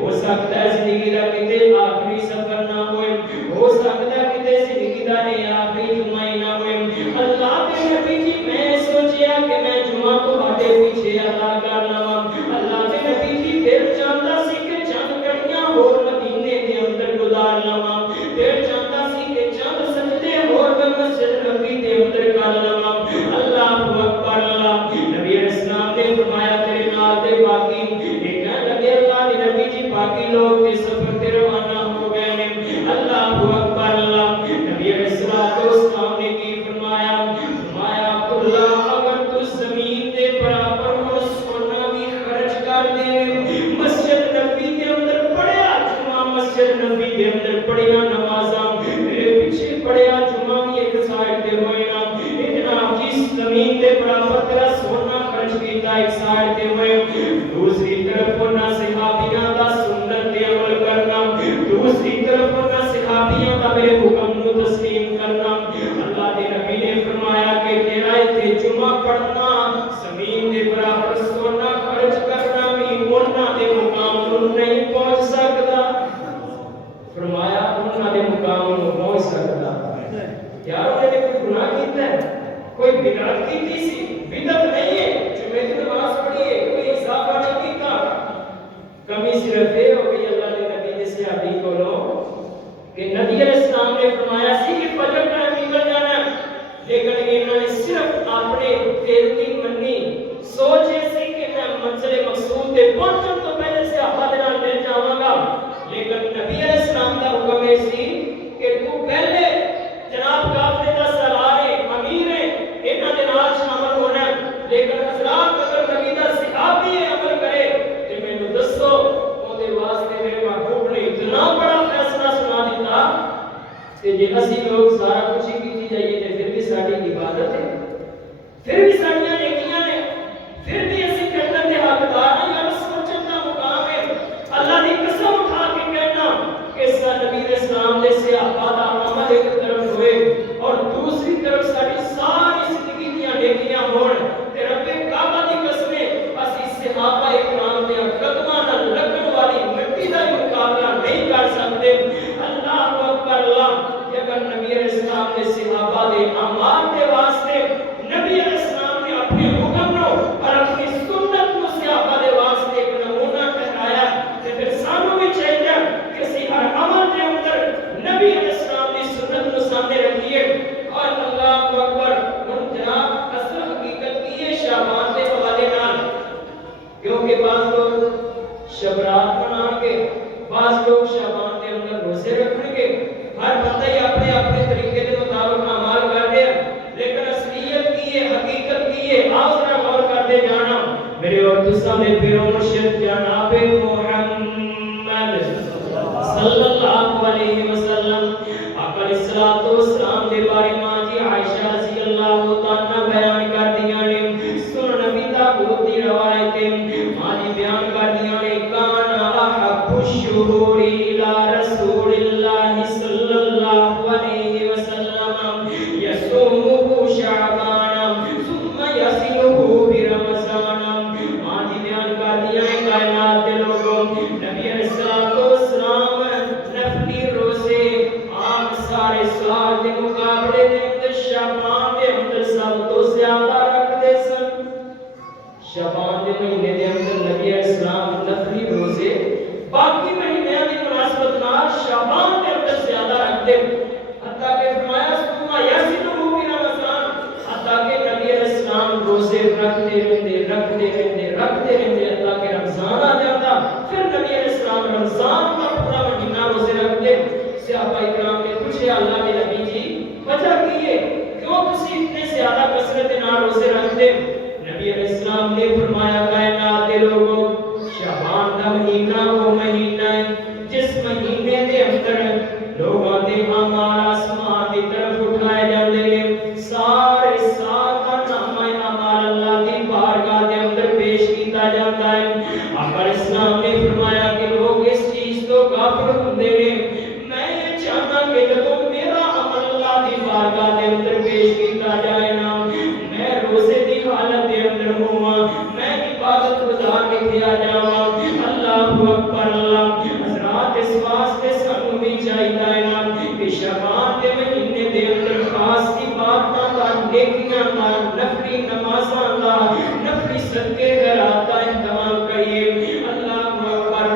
ہو سکتا ہے زندگی دا کتے آخری سفر نہ ہوئے ہو سکتا ہے کتے زندگی دا آخری جمعہ نہ ہوئے اللہ دے نبی جی میں سوچیا کہ میں جمعہ تو ہٹے پیچھے ادا کر لواں اللہ دے نبی جی دل چاہتا سی کہ چند گھڑیاں اور مدینے دے اندر گزار لواں دل چاہتا سی کہ چند سجدے اور میں مسجد نبوی دے اندر کر لواں اللہ اکبر اللہ نبی علیہ السلام نے فرمایا تیرے نال تے باقی کہنے لگے اللہ دے نبی جی باقی لوگ کے سفر تے روانہ ہو گئے ہیں اللہ اکبر اللہ نبی علیہ السلام نے کی فرمایا عبداللہ اگر تو زمین دے برابر ہو سونا بھی خرچ کر دے مسجد نبوی دے اندر پڑھیا جمعہ مسجد نبوی دے اندر پڑھیا نمازاں میرے پیچھے پڑھیا جمعہ بھی ایک سائڈ تے ہوئے نا جناب جس زمین دے برابر تیرا سونا خرچ کیتا ایک سائڈ تے ہوئے دوسری طرف نہ صحابیاں دا سنت تے عمل کرنا دوسری طرف نہ صحابیاں دا میرے حکم نو تسلیم کرنا اللہ دے نبی نے کوئی بدعت کی سی، بدعت نہیں ہے، جمعے کی نماز پڑھی ہے، کوئی اضافہ نہیں کیتا، کمی صرف یہ ہو گئی اللہ کے نبی نے صحابی کو لو کہ نبی علیہ السلام نے فرمایا سی کہ فجر ٹائم نکل جانا ہے، لیکن انہوں نے صرف اپنے دل کی منی، سوچ ایسی کہ میں منزل مقصود تے پہنچن تو پہلے صحابہ دے نال مل جاواں گا، لیکن نبی علیہ السلام دا حکم ہے سی کہ تو پہلے جناب کافلے دا سالار ہے، امیر ہے، انہاں دے نال شامل ہونا ہے، لیکن حضرات اگر نبی دا صحابی ہے عمل کرے تے مینوں دسو او دے واسطے میرے محبوب نے اتنا بڑا فیصلہ سنا دیتا کہ جے اسی لوگ سارا کچھ ہی کیتی جائیے تے پھر بھی ساری عبادت ہے، پھر بھی ساڈیاں نیکیاں نے، پھر بھی اسی جنت دے حقدار ہیں، یا سوچن دا مقام ہے، اللہ دی قسم اٹھا کے کہنا کہ نبی علیہ السلام دے صحابہ دا عمل ایک طرف ہوئے اور دوسری طرف ساری ساری زندگی دیاں نیکیاں ہون تے رب کعبہ دی قسم اسی صحابہ اکرام دے قدماں نال لگن والی مٹی دا مقابلہ نہیں کر سکتے۔ اللہ اکبر اللہ، اگر نبی علیہ السلام دے صحابہ دے اعمال دے واسطے نبی علیہ السلام نے اپنے حکم نو اور اپنی سنت نو صحابہ دے واسطے ایک نمونہ ٹھہرایا تے پھر سانوں بھی چاہیے کہ اسی ہر عمل دے اندر نبی علیہ السلام دی سنت نو سامنے رکھیے۔ اور اللہ اکبر، ہن جناب اصل حقیقت کی ہے شعبان دے حوالے نال، کیونکہ بعض لوگ شبرات منان گے، بعض لوگ شعبان دے اندر روزے رکھیں گے، ہر بندہ ہی اپنے اپنے طریقے کے مطابق اعمال کر رہے ہیں، لیکن اصلیت کی ہے، حقیقت کی ہے، آؤ ذرا غور کرتے جانا میرے اور تساں دے پیر و مرشد جناب محمد صلی اللہ علیہ وسلم آقا علیہ الصلوۃ والسلام دے بارے ماں جی عائشہ رضی اللہ تعالی بیان کر دیاں نے، سن نبی دا بہت دی روایت ہے، ماں جی بیان کر دیاں نے، کان احب الشہور الی رسول اللہ صلی اللہ علیہ وسلم یصومہ شعبان ثم یصلہ برمضان۔ ماں جی بیان کر دیاں نے، کائنات دے لوگوں، نبی علیہ الصلوۃ والسلام نفلی روزے عام سارے سال دے مقابلے دے اندر شعبان دے اندر سب تو زیادہ رکھدے سن۔ شعبان دے مہینے دے اندر نبی علیہ السلام نفلی روزے باقی مہینیاں دی مناسبت نال شعبان دے اندر زیادہ رکھدے، حتیٰ کہ فرمایا ثم یصلہ برمضان، حتیٰ کہ نبی علیہ السلام روزے رکھتے رہندے حتیٰ کہ رمضان آ جاتا، پھر نبی علیہ السلام رمضان کا پورا مہینہ روزے رکھتے۔ صحابہ اکرام نے پوچھا اللہ کے نبی جی وجہ کی ہے، کیوں تسی اتنے زیادہ کثرت نال روزے رکھتے؟ نبی علیہ السلام نے فرمایا کائنات کے لوگوں، شعبان دا مہینہ وہ مہینہ ہے جس مہینے دے اندر لوگاں دے اعمال آسمان دی طرف اٹھائے جاندے نے، سارے سال دا نامہ اعمال اللہ دی بارگاہ دے اندر پیش کیتا جاتا ہے۔ آقا علیہ السلام نے فرمایا کہ لوگ اس چیز تو غافل ہوندے نے، میں یہ چاہتا کہ جب میرا عمل اللہ دی بارگاہ دے اندر پیش کیتا جائے نا، میں روزے دی حالت دے اندر ہوا، میں عبادت گزار لکھیا جاواں۔ اللہ اکبر اللہ، حضرات اس واسطے سانوں بھی چاہیے نا کہ شعبان دے مہینے دے اندر خاص عبادتاں دا، نیکیاں دا، نفلی نمازاں دا، نفلی صدقے خیرات دا اہتمام کریے۔ اللہ اکبر،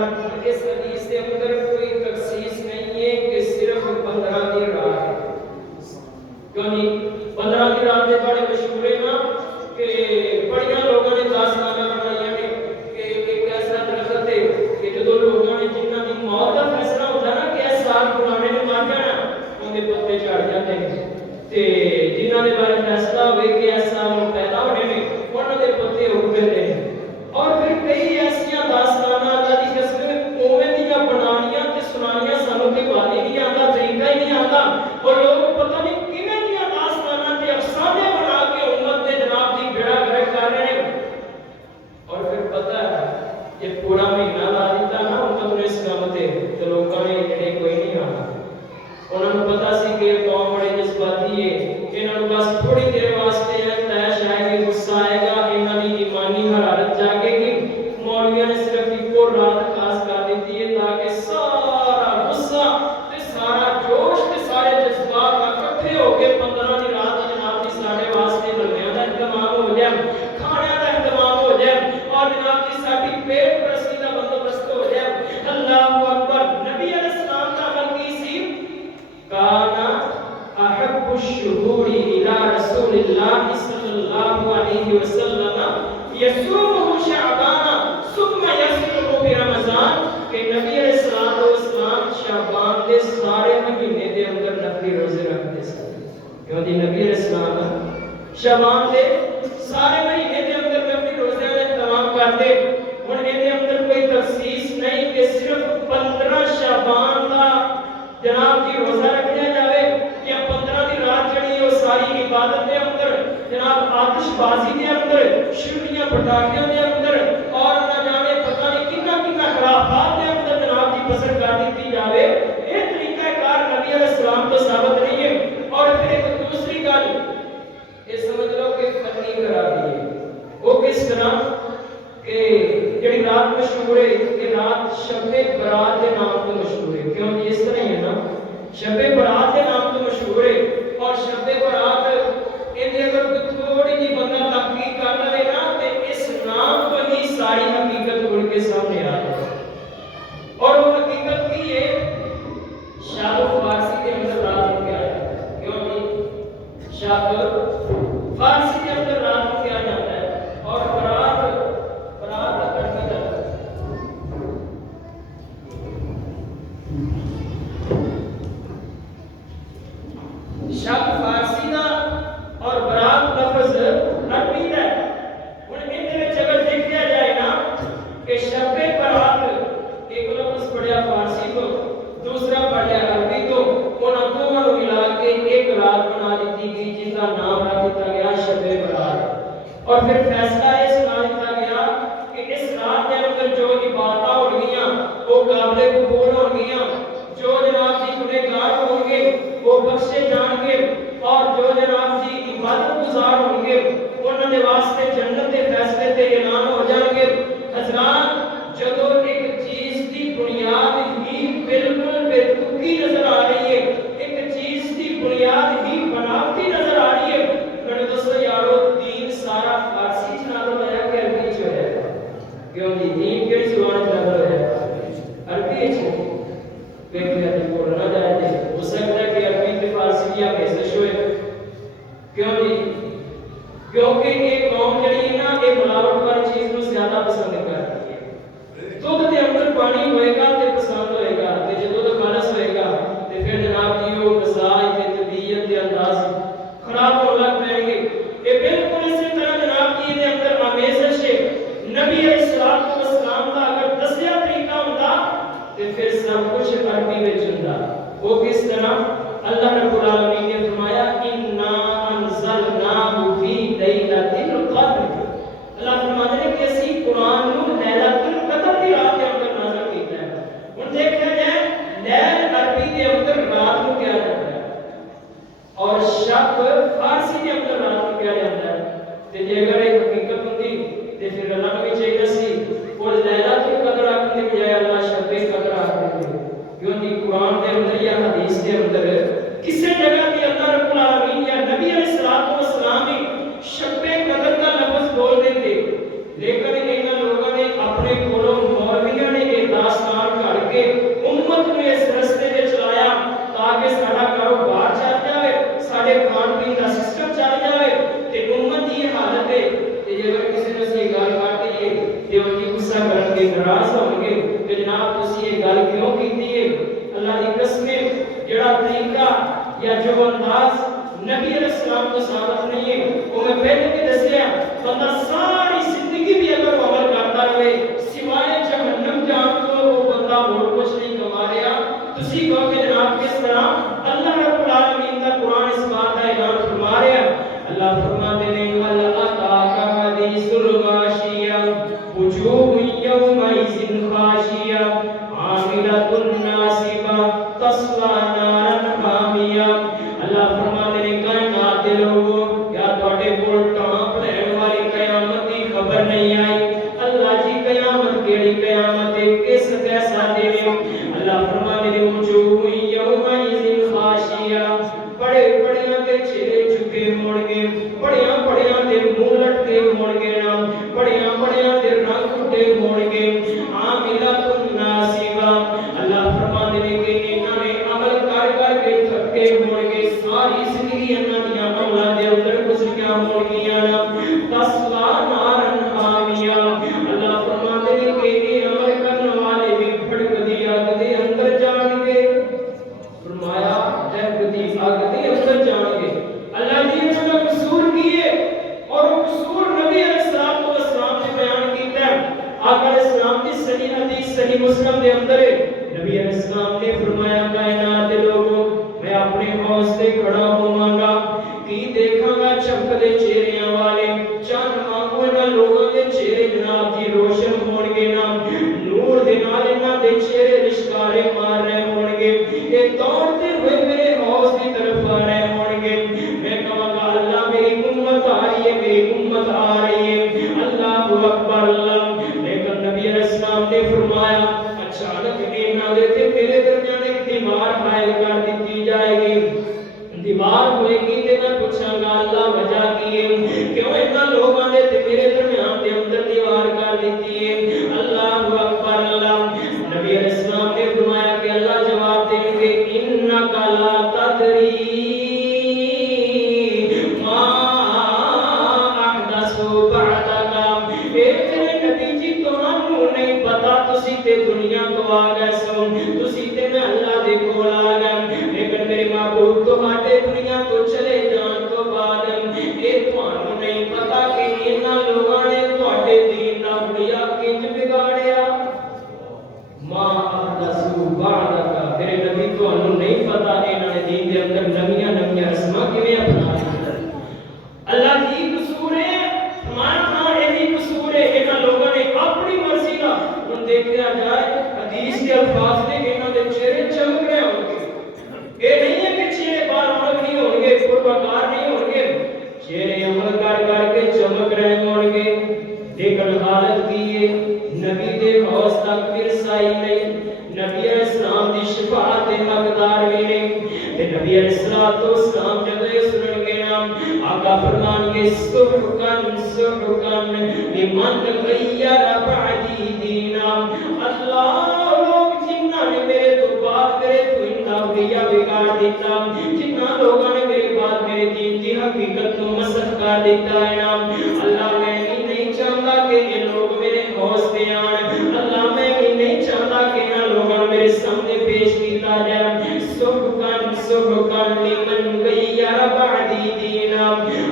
اس حدیث کے اندر کوئی تخصیص نہیں ہے کہ صرف 15 دی رات ہے، کیوں نہیں 15 دی رات دے بڑے مشہور ہے نا کہ بڑیاں لوگوں نے داستاناں بنائیاں نے کہ ایک ایسا درخت ہے کہ جدوں لوگوں نے جنہاں دی موت دا فیصلہ ہوتا نا کہ اس سال پرانے نے مر جانا، اون دے پتے جھڑ جاندے نے، تے جنہاں دے بارے فیصلہ ہوئے کہ اس سال پیدا ہونے نے انہاں دے پتے اگ جاندے نے، یصومہ شعبان ثم یصومہ فی رمضان کہ نبی علیہ الصلوۃ والسلام شعبان کے سارے مہینے دے اندر نفلی روزے رکھتے سن کیوں جی نبی علیہ السلام شعبان دے سارے مہینے دے اندر نفلی روزے کا اہتمام کرتے ہن اے دے اندر کوئی تخصیص نہیں کہ صرف 15 شعبان کا جناب کی روزہ رکھا جائے یا 15 دی رات جڑی ہے ساری عبادت دے اندر جناب آتش بازی دے اندر شرمیاں پٹاخیاں دے اندر اور نہ جانے پتہ نہیں کتنا کتنا خرافات دے اندر جناب کی بسر کر دیتی جاوے یہ طریقہ کار نبی علیہ السلام تو ثابت نہیں ہے اور پھر ایک دوسری گل یہ سمجھ لو کہ فنی قرار دی ہے وہ کس طرح کہ جڑی رات مشہور ہے یہ رات شب برات کے نام تو مشہور ہے کیوں جی اس طرح ہی ہے نا شب برات کے نام تو مشہور ہے اور شب برات ان اگر تھوڑی جی بندہ تحقیق کر لے نا تے اس نام کو ہی ساری حقیقت اڑ کے سامنے آ جائے اور وہ حقیقت کی ہے شب فارسی کے اندر رات کو کیا ہے کیوں جی شب فارسی کے اندر رات کو کیا جاتا ہے اور برات عربی کا شب فارسی دا اور برات لفظ عربی دا ہن ان دے وچ اگر دیکھیا جائے نا کہ شب برات ایک لفظ پڑھیا فارسی تو دوسرا پڑھیا عربی تو انہاں دونوں کو ملا کے ایک رات بنا دی گئی جس کا نام رکھ دیا گیا شب برات اور پھر فیصلہ اس سنا دیا گیا کہ اس رات کے اندر جو عبادتاں ہو گئیاں وہ قابل قبول ہو گئیاں جو جناب جی گنہگار ہوں گے وہ بخشے جان گے اور جو جناب جی عبادت گزار ہوں گے انہوں نے واسطے جنت کے فیصلے تے اعلان ہو جائیں گے حضرات جدو ایک چیز کی بنیاد ہی بالکل بے تکی نظر آ رہی ہے ایک چیز کی بنیاد ہی بناوٹی نظر آ رہی ہے میں دوستو یارو دین سارا فارسی چ نازل ہویا کہ عربی چ ہویا کیوں جی دین کیڑی زبان چ نازل ہویا عربی چ بیٹھے تے بولنا جائے تے ہو سکتا ہے کہ عربی تے فارسی کی آمیزش ہوئے کیوں جی کیونکہ ایک قوم جڑی ہے نا یہ ملاوٹ والی چیز کو زیادہ پسند کرتی ہے دودھ دے اندر پانی ہوئے گا تے پسند ہوئے گا تے جے دودھ خالص ہوئے گا تے پھر جناب جی وہ مزاج تے طبیعت تے انداز خراب ہو لگ پائیں گے یہ بالکل اسی طرح جناب جی دے اندر آمیزش ہے نبی علیہ الصلوۃ والسلام دا اگر دسیا طریقہ ہوندا تے پھر سب کچھ عربی وچ ہوندا وہ کس طرح اللہ رب العالمین نے فرمایا انا انزلناہ فی لیلۃ القدر اللہ فرماتے ہیں کہ اسی قرآن نو لیلۃ القدر کی رات کے اندر نازل کیتا ہے ہن دیکھا جائے لیل عربی کے اندر رات کو کیا جاتا ہے اور شب فارسی کے اندر رات کو کیا جاتا ہے تے جے اگر یہ حقیقت ہوندی تے پھر اللہ نے چاہیے سی وہ لیلۃ القدر آکھنے کے بجائے اللہ شب قدر آکھتے ہیں کیونکہ قرآن کے اندر یا حدیث کے اندر کسی جگہ بھی اللہ رب العالمین یا نبی علیہ الصلوۃ والسلام شب قدر کا لفظ بول دیتے لیکن ان لوگوں نے اپنے کولوں مولویوں نے یہ داستان کر کے امت کو اس رستے میں چلایا تاکہ سارا کاروبار چل جائے سارے کھان پین کا سسٹم چل جائے تے امت کی حالت ہے کہ اگر کسی نے یہ گل کر دی ہے تے ان کی غصہ کر کے ناراض ہوں گے کہ جناب تسی یہ گل کیوں کیتی ہے اللہ کی قسم جڑا طریقہ یا جو انداز نبی علیہ السلام کو ثابت نہیں ہے وہ میں پہلے بھی دسیا بندہ ساری زندگی بھی اگر عمل کرتا رہے سوائے جہنم جان کو وہ بندہ اور کچھ نہیں کما رہا تسی کہو کہ جناب کس طرح اللہ رب العالمین کا قرآن اس بات کا اعلان فرما رہا اللہ فرماتے ہیں هل اتاک حدیث الغاشیہ وجوہ یومئذ خاشیہ عاملۃ ناصبہ تصلی نارا حامیہ اللہ فرماتے ہیں کائنات دے لوگوں کیا تواڈے کول ٹانپ لین والی قیامت دی خبر نہیں آئی اللہ جی قیامت کیڑی قیامت ہے کس کیسا دن اللہ فرماتے ہیں وجوہ یومئذ خاشیہ بڑے بڑیاں دے چہرے جھکے موڑ گئے بڑیاں بڑیاں دے منہ لٹکے موڑ گئے نا بڑیاں بڑیاں دے رنگ اٹھے موڑ گئے عاملۃ ناصبہ اللہ فرماتے ہیں کہ انہوں نے عمل کر کر کے تھکے موڑ گئے ساری زندگی اشارے مار رہے ہوں گے، یہ دوڑتے ہوئے میرے حوض کی طرف آ رہے ہوں گے، میں کہوں گا اللہ میری امت آ رہی ہے، میری امت آ رہی ہے، اللہ اکبر اللہ۔ لیکن نبی علیہ السلام نے فرمایا اچانک اینا دیتے میرے درمیان ایک دیوار حائل کر دی جائے گی، دیوار ہوئے گی تے میں پوچھاں گا اللہ وجہ کی ہے کیوں اتنا لوگاں دے تے میرے درمیان دے اندر دیوار کر دیتی ہے، اللہ اکبر اللہ۔ نبی علیہ السلام نے فرمایا کہ اللہ جواب دیں گے انک لا تدری ما احدث بعدک، اے میرے نبی جی تانوں نہیں پتا تسی تے دنیا تو آ گئے سو، تسی تے میں اللہ دے کول آ گئے، لیکن میرے محبوب تہاڈے دنیا تو چلے جان تو بعد اے تانوں نہیں پتا کہ انہاں لوگاں نے تہاڈے دین دا بڑیا کنج بگاڑیا، ما احدثوا بعدک، میرے نبی تانوں نہیں پتا انہاں نے دین دے اندر نویاں نویاں رسماں کیویں اپنا لیا، اللہ کی قصور ہے ہمارا یہی قصور ہے، انہاں لوگاں نے اپنی مرضی دا ہن دیکھا جائے حدیث کے الفاظ نے انہاں دے چہرے چمک رہے ہوں گے، یہ نہیں ہے کہ چہرے بال رنگ نہیں ہوں گے، پربکار نہیں ہوں گے، چہرے عمل کر کے چمک رہے ہوں گے، لیکن حالت کی ہے نبی دے حوض تک بھی رسائی نہیں، نبی علیہ السلام دی شفاعت حقدار بھی نہیں، تے نبی علیہ السلام جب یہ سنن گے نا آقا فرمان گے سحقن سحقن لمن غیر بعدی دینا، اللہ لوگ جنہ نے میرے تو بعد میرے تو انہا ہویا بگاڑ دیتا، جنہ لوگوں نے میرے بعد میرے دین کی حقیقت کو مسخ کر دیتا ہے نا، اللہ میں بھی نہیں چاہتا کہ یہ لوگ میرے حوض پہ آن، اللہ میں بھی نہیں چاہتا کہ یہ لوگ میرے سامنے پیش کیتا جائے، سحقن سحقن لمن غیر بعدی دینا،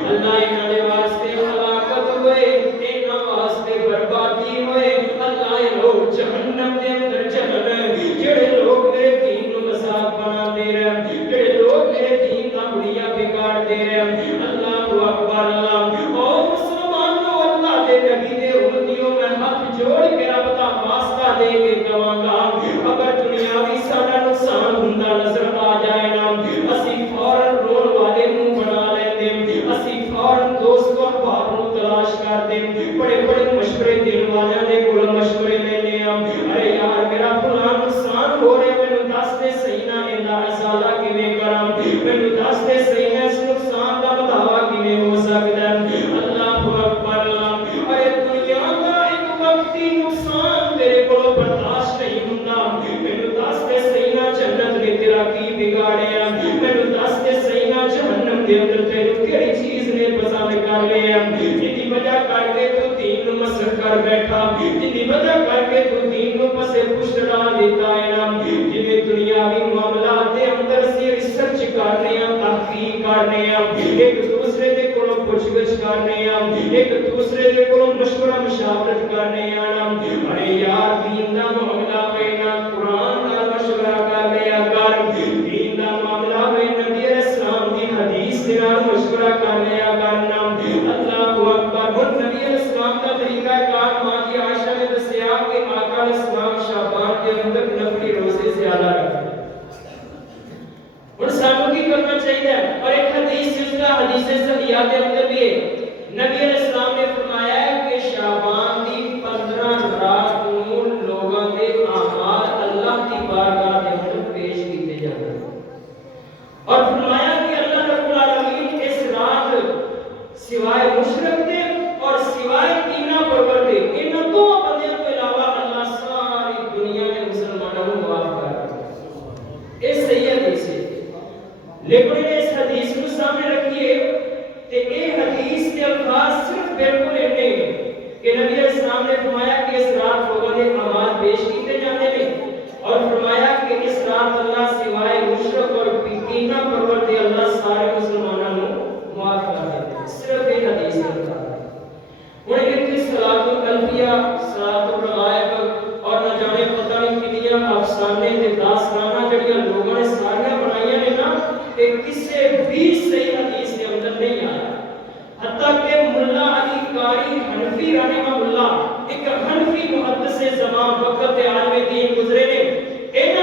اللہ انہاں دے واسطے ہلاکت ہوئے، انہاں واسطے بربادی ہوئے، اللہ یہ لوگ جہنم دے اندر جہنم، جڑے لوگ میرے دین نو مذاق بنا دے رہے، جڑے لوگ میرے دین دا بڑیا بگاڑ دے رہے، اللہ اکبر اللہ۔ اور مسلمانوں اللہ دے نبی دے امتیوں میں ہاتھ جوڑ کے رب دا واسطہ دے کے کہاں گا اگر دنیاوی سارا نقصان ہوندا نظر آ جائے نا اسی فوراً رون والے منہ بنا لیندے، اسی فوراً دوست اور باپ نو تلاش کر دیں، بڑے بڑے مشورے دین والوں دے کول مشورے لینے ہم، ارے یار میرا فلاں نقصان ہو رہے مینوں دس دے صحیح نہ ایندا ازالہ کیویں کراں، مینوں دس دے صحیح نہ اس نقصان دا بداوا کیویں ہو سکدا ہے، اللہ اکبر اللہ۔ ارے دنیا دا ایک وقتی نقصان تیرے کول برداشت نہیں ہوندا، مینوں دس دے صحیح نہ جنت نے تیرا کی بگاڑیا، مینوں دس دے صحیح نہ جہنم دے اندر تینوں کیڑی چیز نے پسند کر لیا، جدی وجہ کر کے تو دین نو مسخ کر بیٹھا، جدی وجہ کر کے تو دین نو پسے پشت ڈال دیتا ہے نا، جنہیں دنیاوی معاملات دے اندر سی ریسرچ کرنے ہیں، تحقیق کرنے ہیں، ایک دوسرے دے کولوں پوچھ گچھ کرنے ہیں، ایک دوسرے دے کولوں مشورہ مشاورت کرنے ہیں نا، ارے یار دین دا معاملہ ہے نا قرآن دا مشورہ کر لیا کر، دین دا معاملہ ہے نبی علیہ السلام دی حدیث دے نال مشورہ کر لیا کرنا، اللہ اکبر۔ اور نبی علیہ السلام دا طریقہ کار ماں کی عائشہ نے دسیا کہ آقا علیہ السلام شعبان کے اندر نفلی روزے زیادہ رکھتے، اور سانوں کی کرنا چاہیے، اور ایک حدیث سلسلہ حدیث صحیحہ کے اندر بھی ہے، نبی علیہ السلام نے فرمایا ہے کہ شعبان دی 15 رات نو لوگوں کے اعمال اللہ کی بارگاہ میں اندر پیش کیتے جاتے ہیں، اور فرمایا کہ اللہ رب العالمین اس رات سوائے مشرک دے اور سوائے کینا پرور دے ان دو بندیاں کے علاوہ اللہ ساری دنیا میں مسلمانوں کو معاف کر دے، اس صحیح حدیث ہے، لیکن اس حدیث کو سامنے رکھیے کہ یہ حدیث کے الفاظ صرف بالکل اینے ہیں کہ نبی علیہ السلام نے فرمایا کہ اس رات لوگوں نے اعمال پیش کیتے جاتے ہیں، اور فرمایا کہ اس رات اللہ سوائے مشرک اور کینا پرور دے اللہ سارے مسلمانوں کو معاف کر دیتے ہیں، صرف یہ حدیث ہے۔ اور ایک صلاۃ القلبیہ، صلاۃ الرغائب اور نہ جانے پتہ نہیں کتنی افسانے تے داستاناں جڑیاں لوگوں نے ساریاں بنائیاں نے نا، کہ کسے بھی صحیح حدیث کے اندر نہیں آیا، حتیٰ کہ ملا علی قاری حنفی رحمہ اللہ ایک حنفی محدث زمان وقت عالم دین گزرے نے، انہاں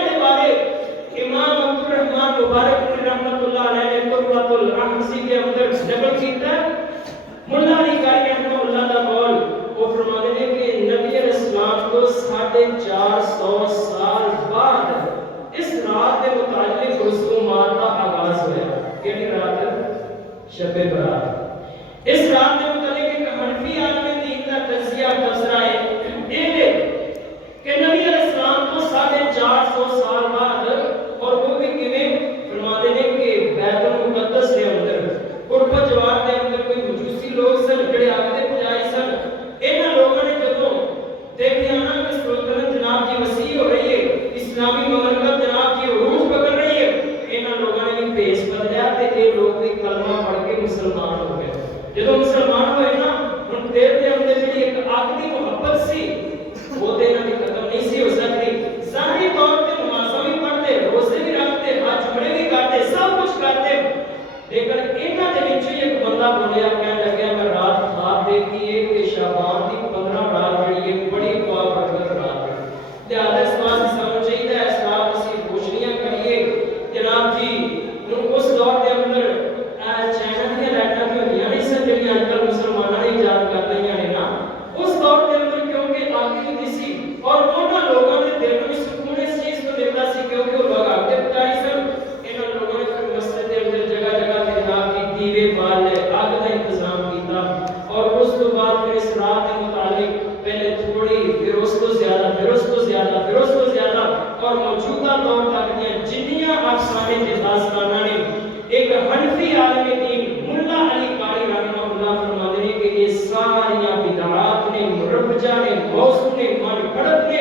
شب برات اس رات کے متعلق ایک حنفی عالم دین کا تجزیہ تبصرہ ہے کہ نبی علیہ السلام کو 450 سال بعد اور وہ بھی کیویں فرماتے ہیں کہ بیت المقدس کے اندر قرب و جوار کے اندر کوئی مجوسی لوگ سن جڑے آگے پجائی سن انہاں لوگوں نے جدوں دیکھیا نا کہ سلطنت جناب جی وسیع ہو رہی ہے اسلامی مملکت جناب جی عروج پکڑ رہی ہے انہاں لوگوں نے بھی پیش بدلیا تے یہ لوگ بھی کلمہ پڑھ کے مسلمان ہو گئے جدوں مسلمان ہوئے نا ہن دیر دے اندر جڑی ایک آخری محبت سی وہ تے انہاں دی ختم نہیں سی ہو سکتی ظاہری طور پہ نمازاں بھی پڑھتے روزے بھی رکھتے حج عمرے بھی کرتے سب کچھ کرتے لیکن انہاں دے وچ ایک بندہ بولیا کہنے لگا میں رات خواب دیکھی ہے کہ شعبان دی 15 رات جڑی ہے بڑی برکت رات ہے لہذا اس بات کی سمجھ چاہیے اس رات اسی روشنیاں کریے جناب جی اس دور کے اندر چائنا دی لائٹاں بھی ہوندیاں نہیں سن جڑیاں اج کل مسلماناں نے ایجاد کر لئیاں نے نا اس دور کے اندر کیونکہ آگے ہوتی سی اور انہاں لوگوں نے دل میں سکون اس چیز کو دیتا سی کیونکہ وہ لوگ آگے بتائی سن انہاں لوگوں نے پھر مسجد کے اندر جگہ جگہ پہ جناب کی دیوے بال لے آگ کا انتظام کیتا اور اس تو بعد پھر اس رات کے متعلق پہلے تھوڑی پھر اس تو زیادہ پھر اس تو زیادہ پھر اس تو زیادہ اور موجودہ دور تک دیا جنیاں افسانے کے داستانہ نے ایک حنفی عالم دین ملا علی قاری رحمہ اللہ فرماتے ہیں کہ یہ ساریاں بدعات نے مربجہ نے موضوع نے من گھڑت نے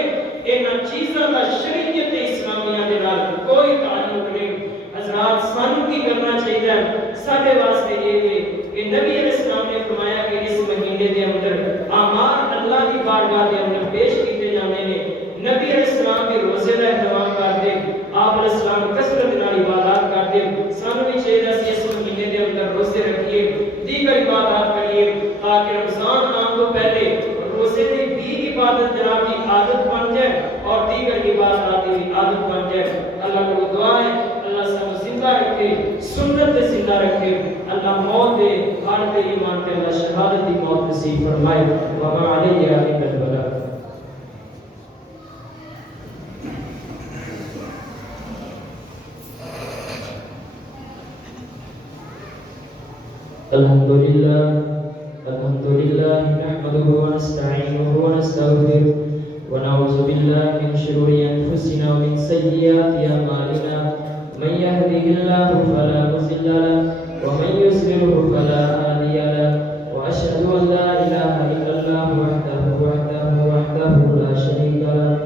ان چیزوں کا شریعت اسلامیہ دے نال کوئی تعلق نہیں حضرات سانو کی کرنا چاہیے سارے واسطے یہ ہے کہ نبی علیہ السلام نے فرمایا کہ اس مہینے دے اندر اعمال اللہ کی بارگاہ دے اندر پیش کیتے جانے نے نبی علیہ السلام کے روزے کا اہتمام کرتے آپ علیہ السلام کثرت نال عبادات کرتے سانو بھی چاہیے کہ اس مہینے دے اندر روزے رکھیے دیگر عبادات کریے تاکہ رمضان آن تو پہلے روزے دی بھی عبادت جناب کی عادت بن جائے اور دیگر عبادات کی عادت بن جائے اللہ کو دعا ہے اللہ سب زندہ رکھے سنت سے زندہ رکھے اللہ موت دے ہر دے ایمان کے اللہ شہادت دی موت نصیب فرمائے وما علیہ الا البلاغ الحمد لله نحمده ونستعينه ونستغفره ونعوذ بالله من شرور انفسنا ومن سيئات اعمالنا من يهده الله فلا مضل له ومن يضلل فلا هادي له واشهد ان لا اله الا الله وحده لا شريك له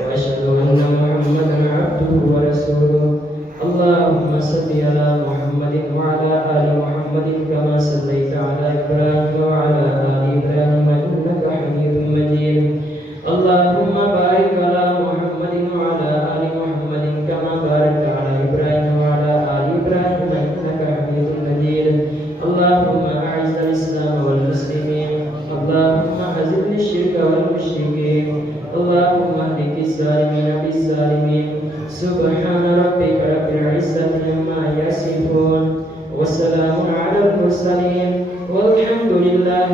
واشهد ان محمدا عبده ورسوله اللهم صل على محمد وعلى آل محمد كما صليت على إبراهيم وعلى آل إبراهيم إنك حميد مجيد اللهم بارك على محمد وعلى آل محمد كما باركت على إبراهيم وعلى آل إبراهيم إنك حميد مجيد اللهم أعز الإسلام والمسلمين اللهم أذل الشرك والمشركين اللهم اهلك الظالمين بالظالمين سبحان ربك رب العزة عما يصفون وسلام على المرسلين والحمد لله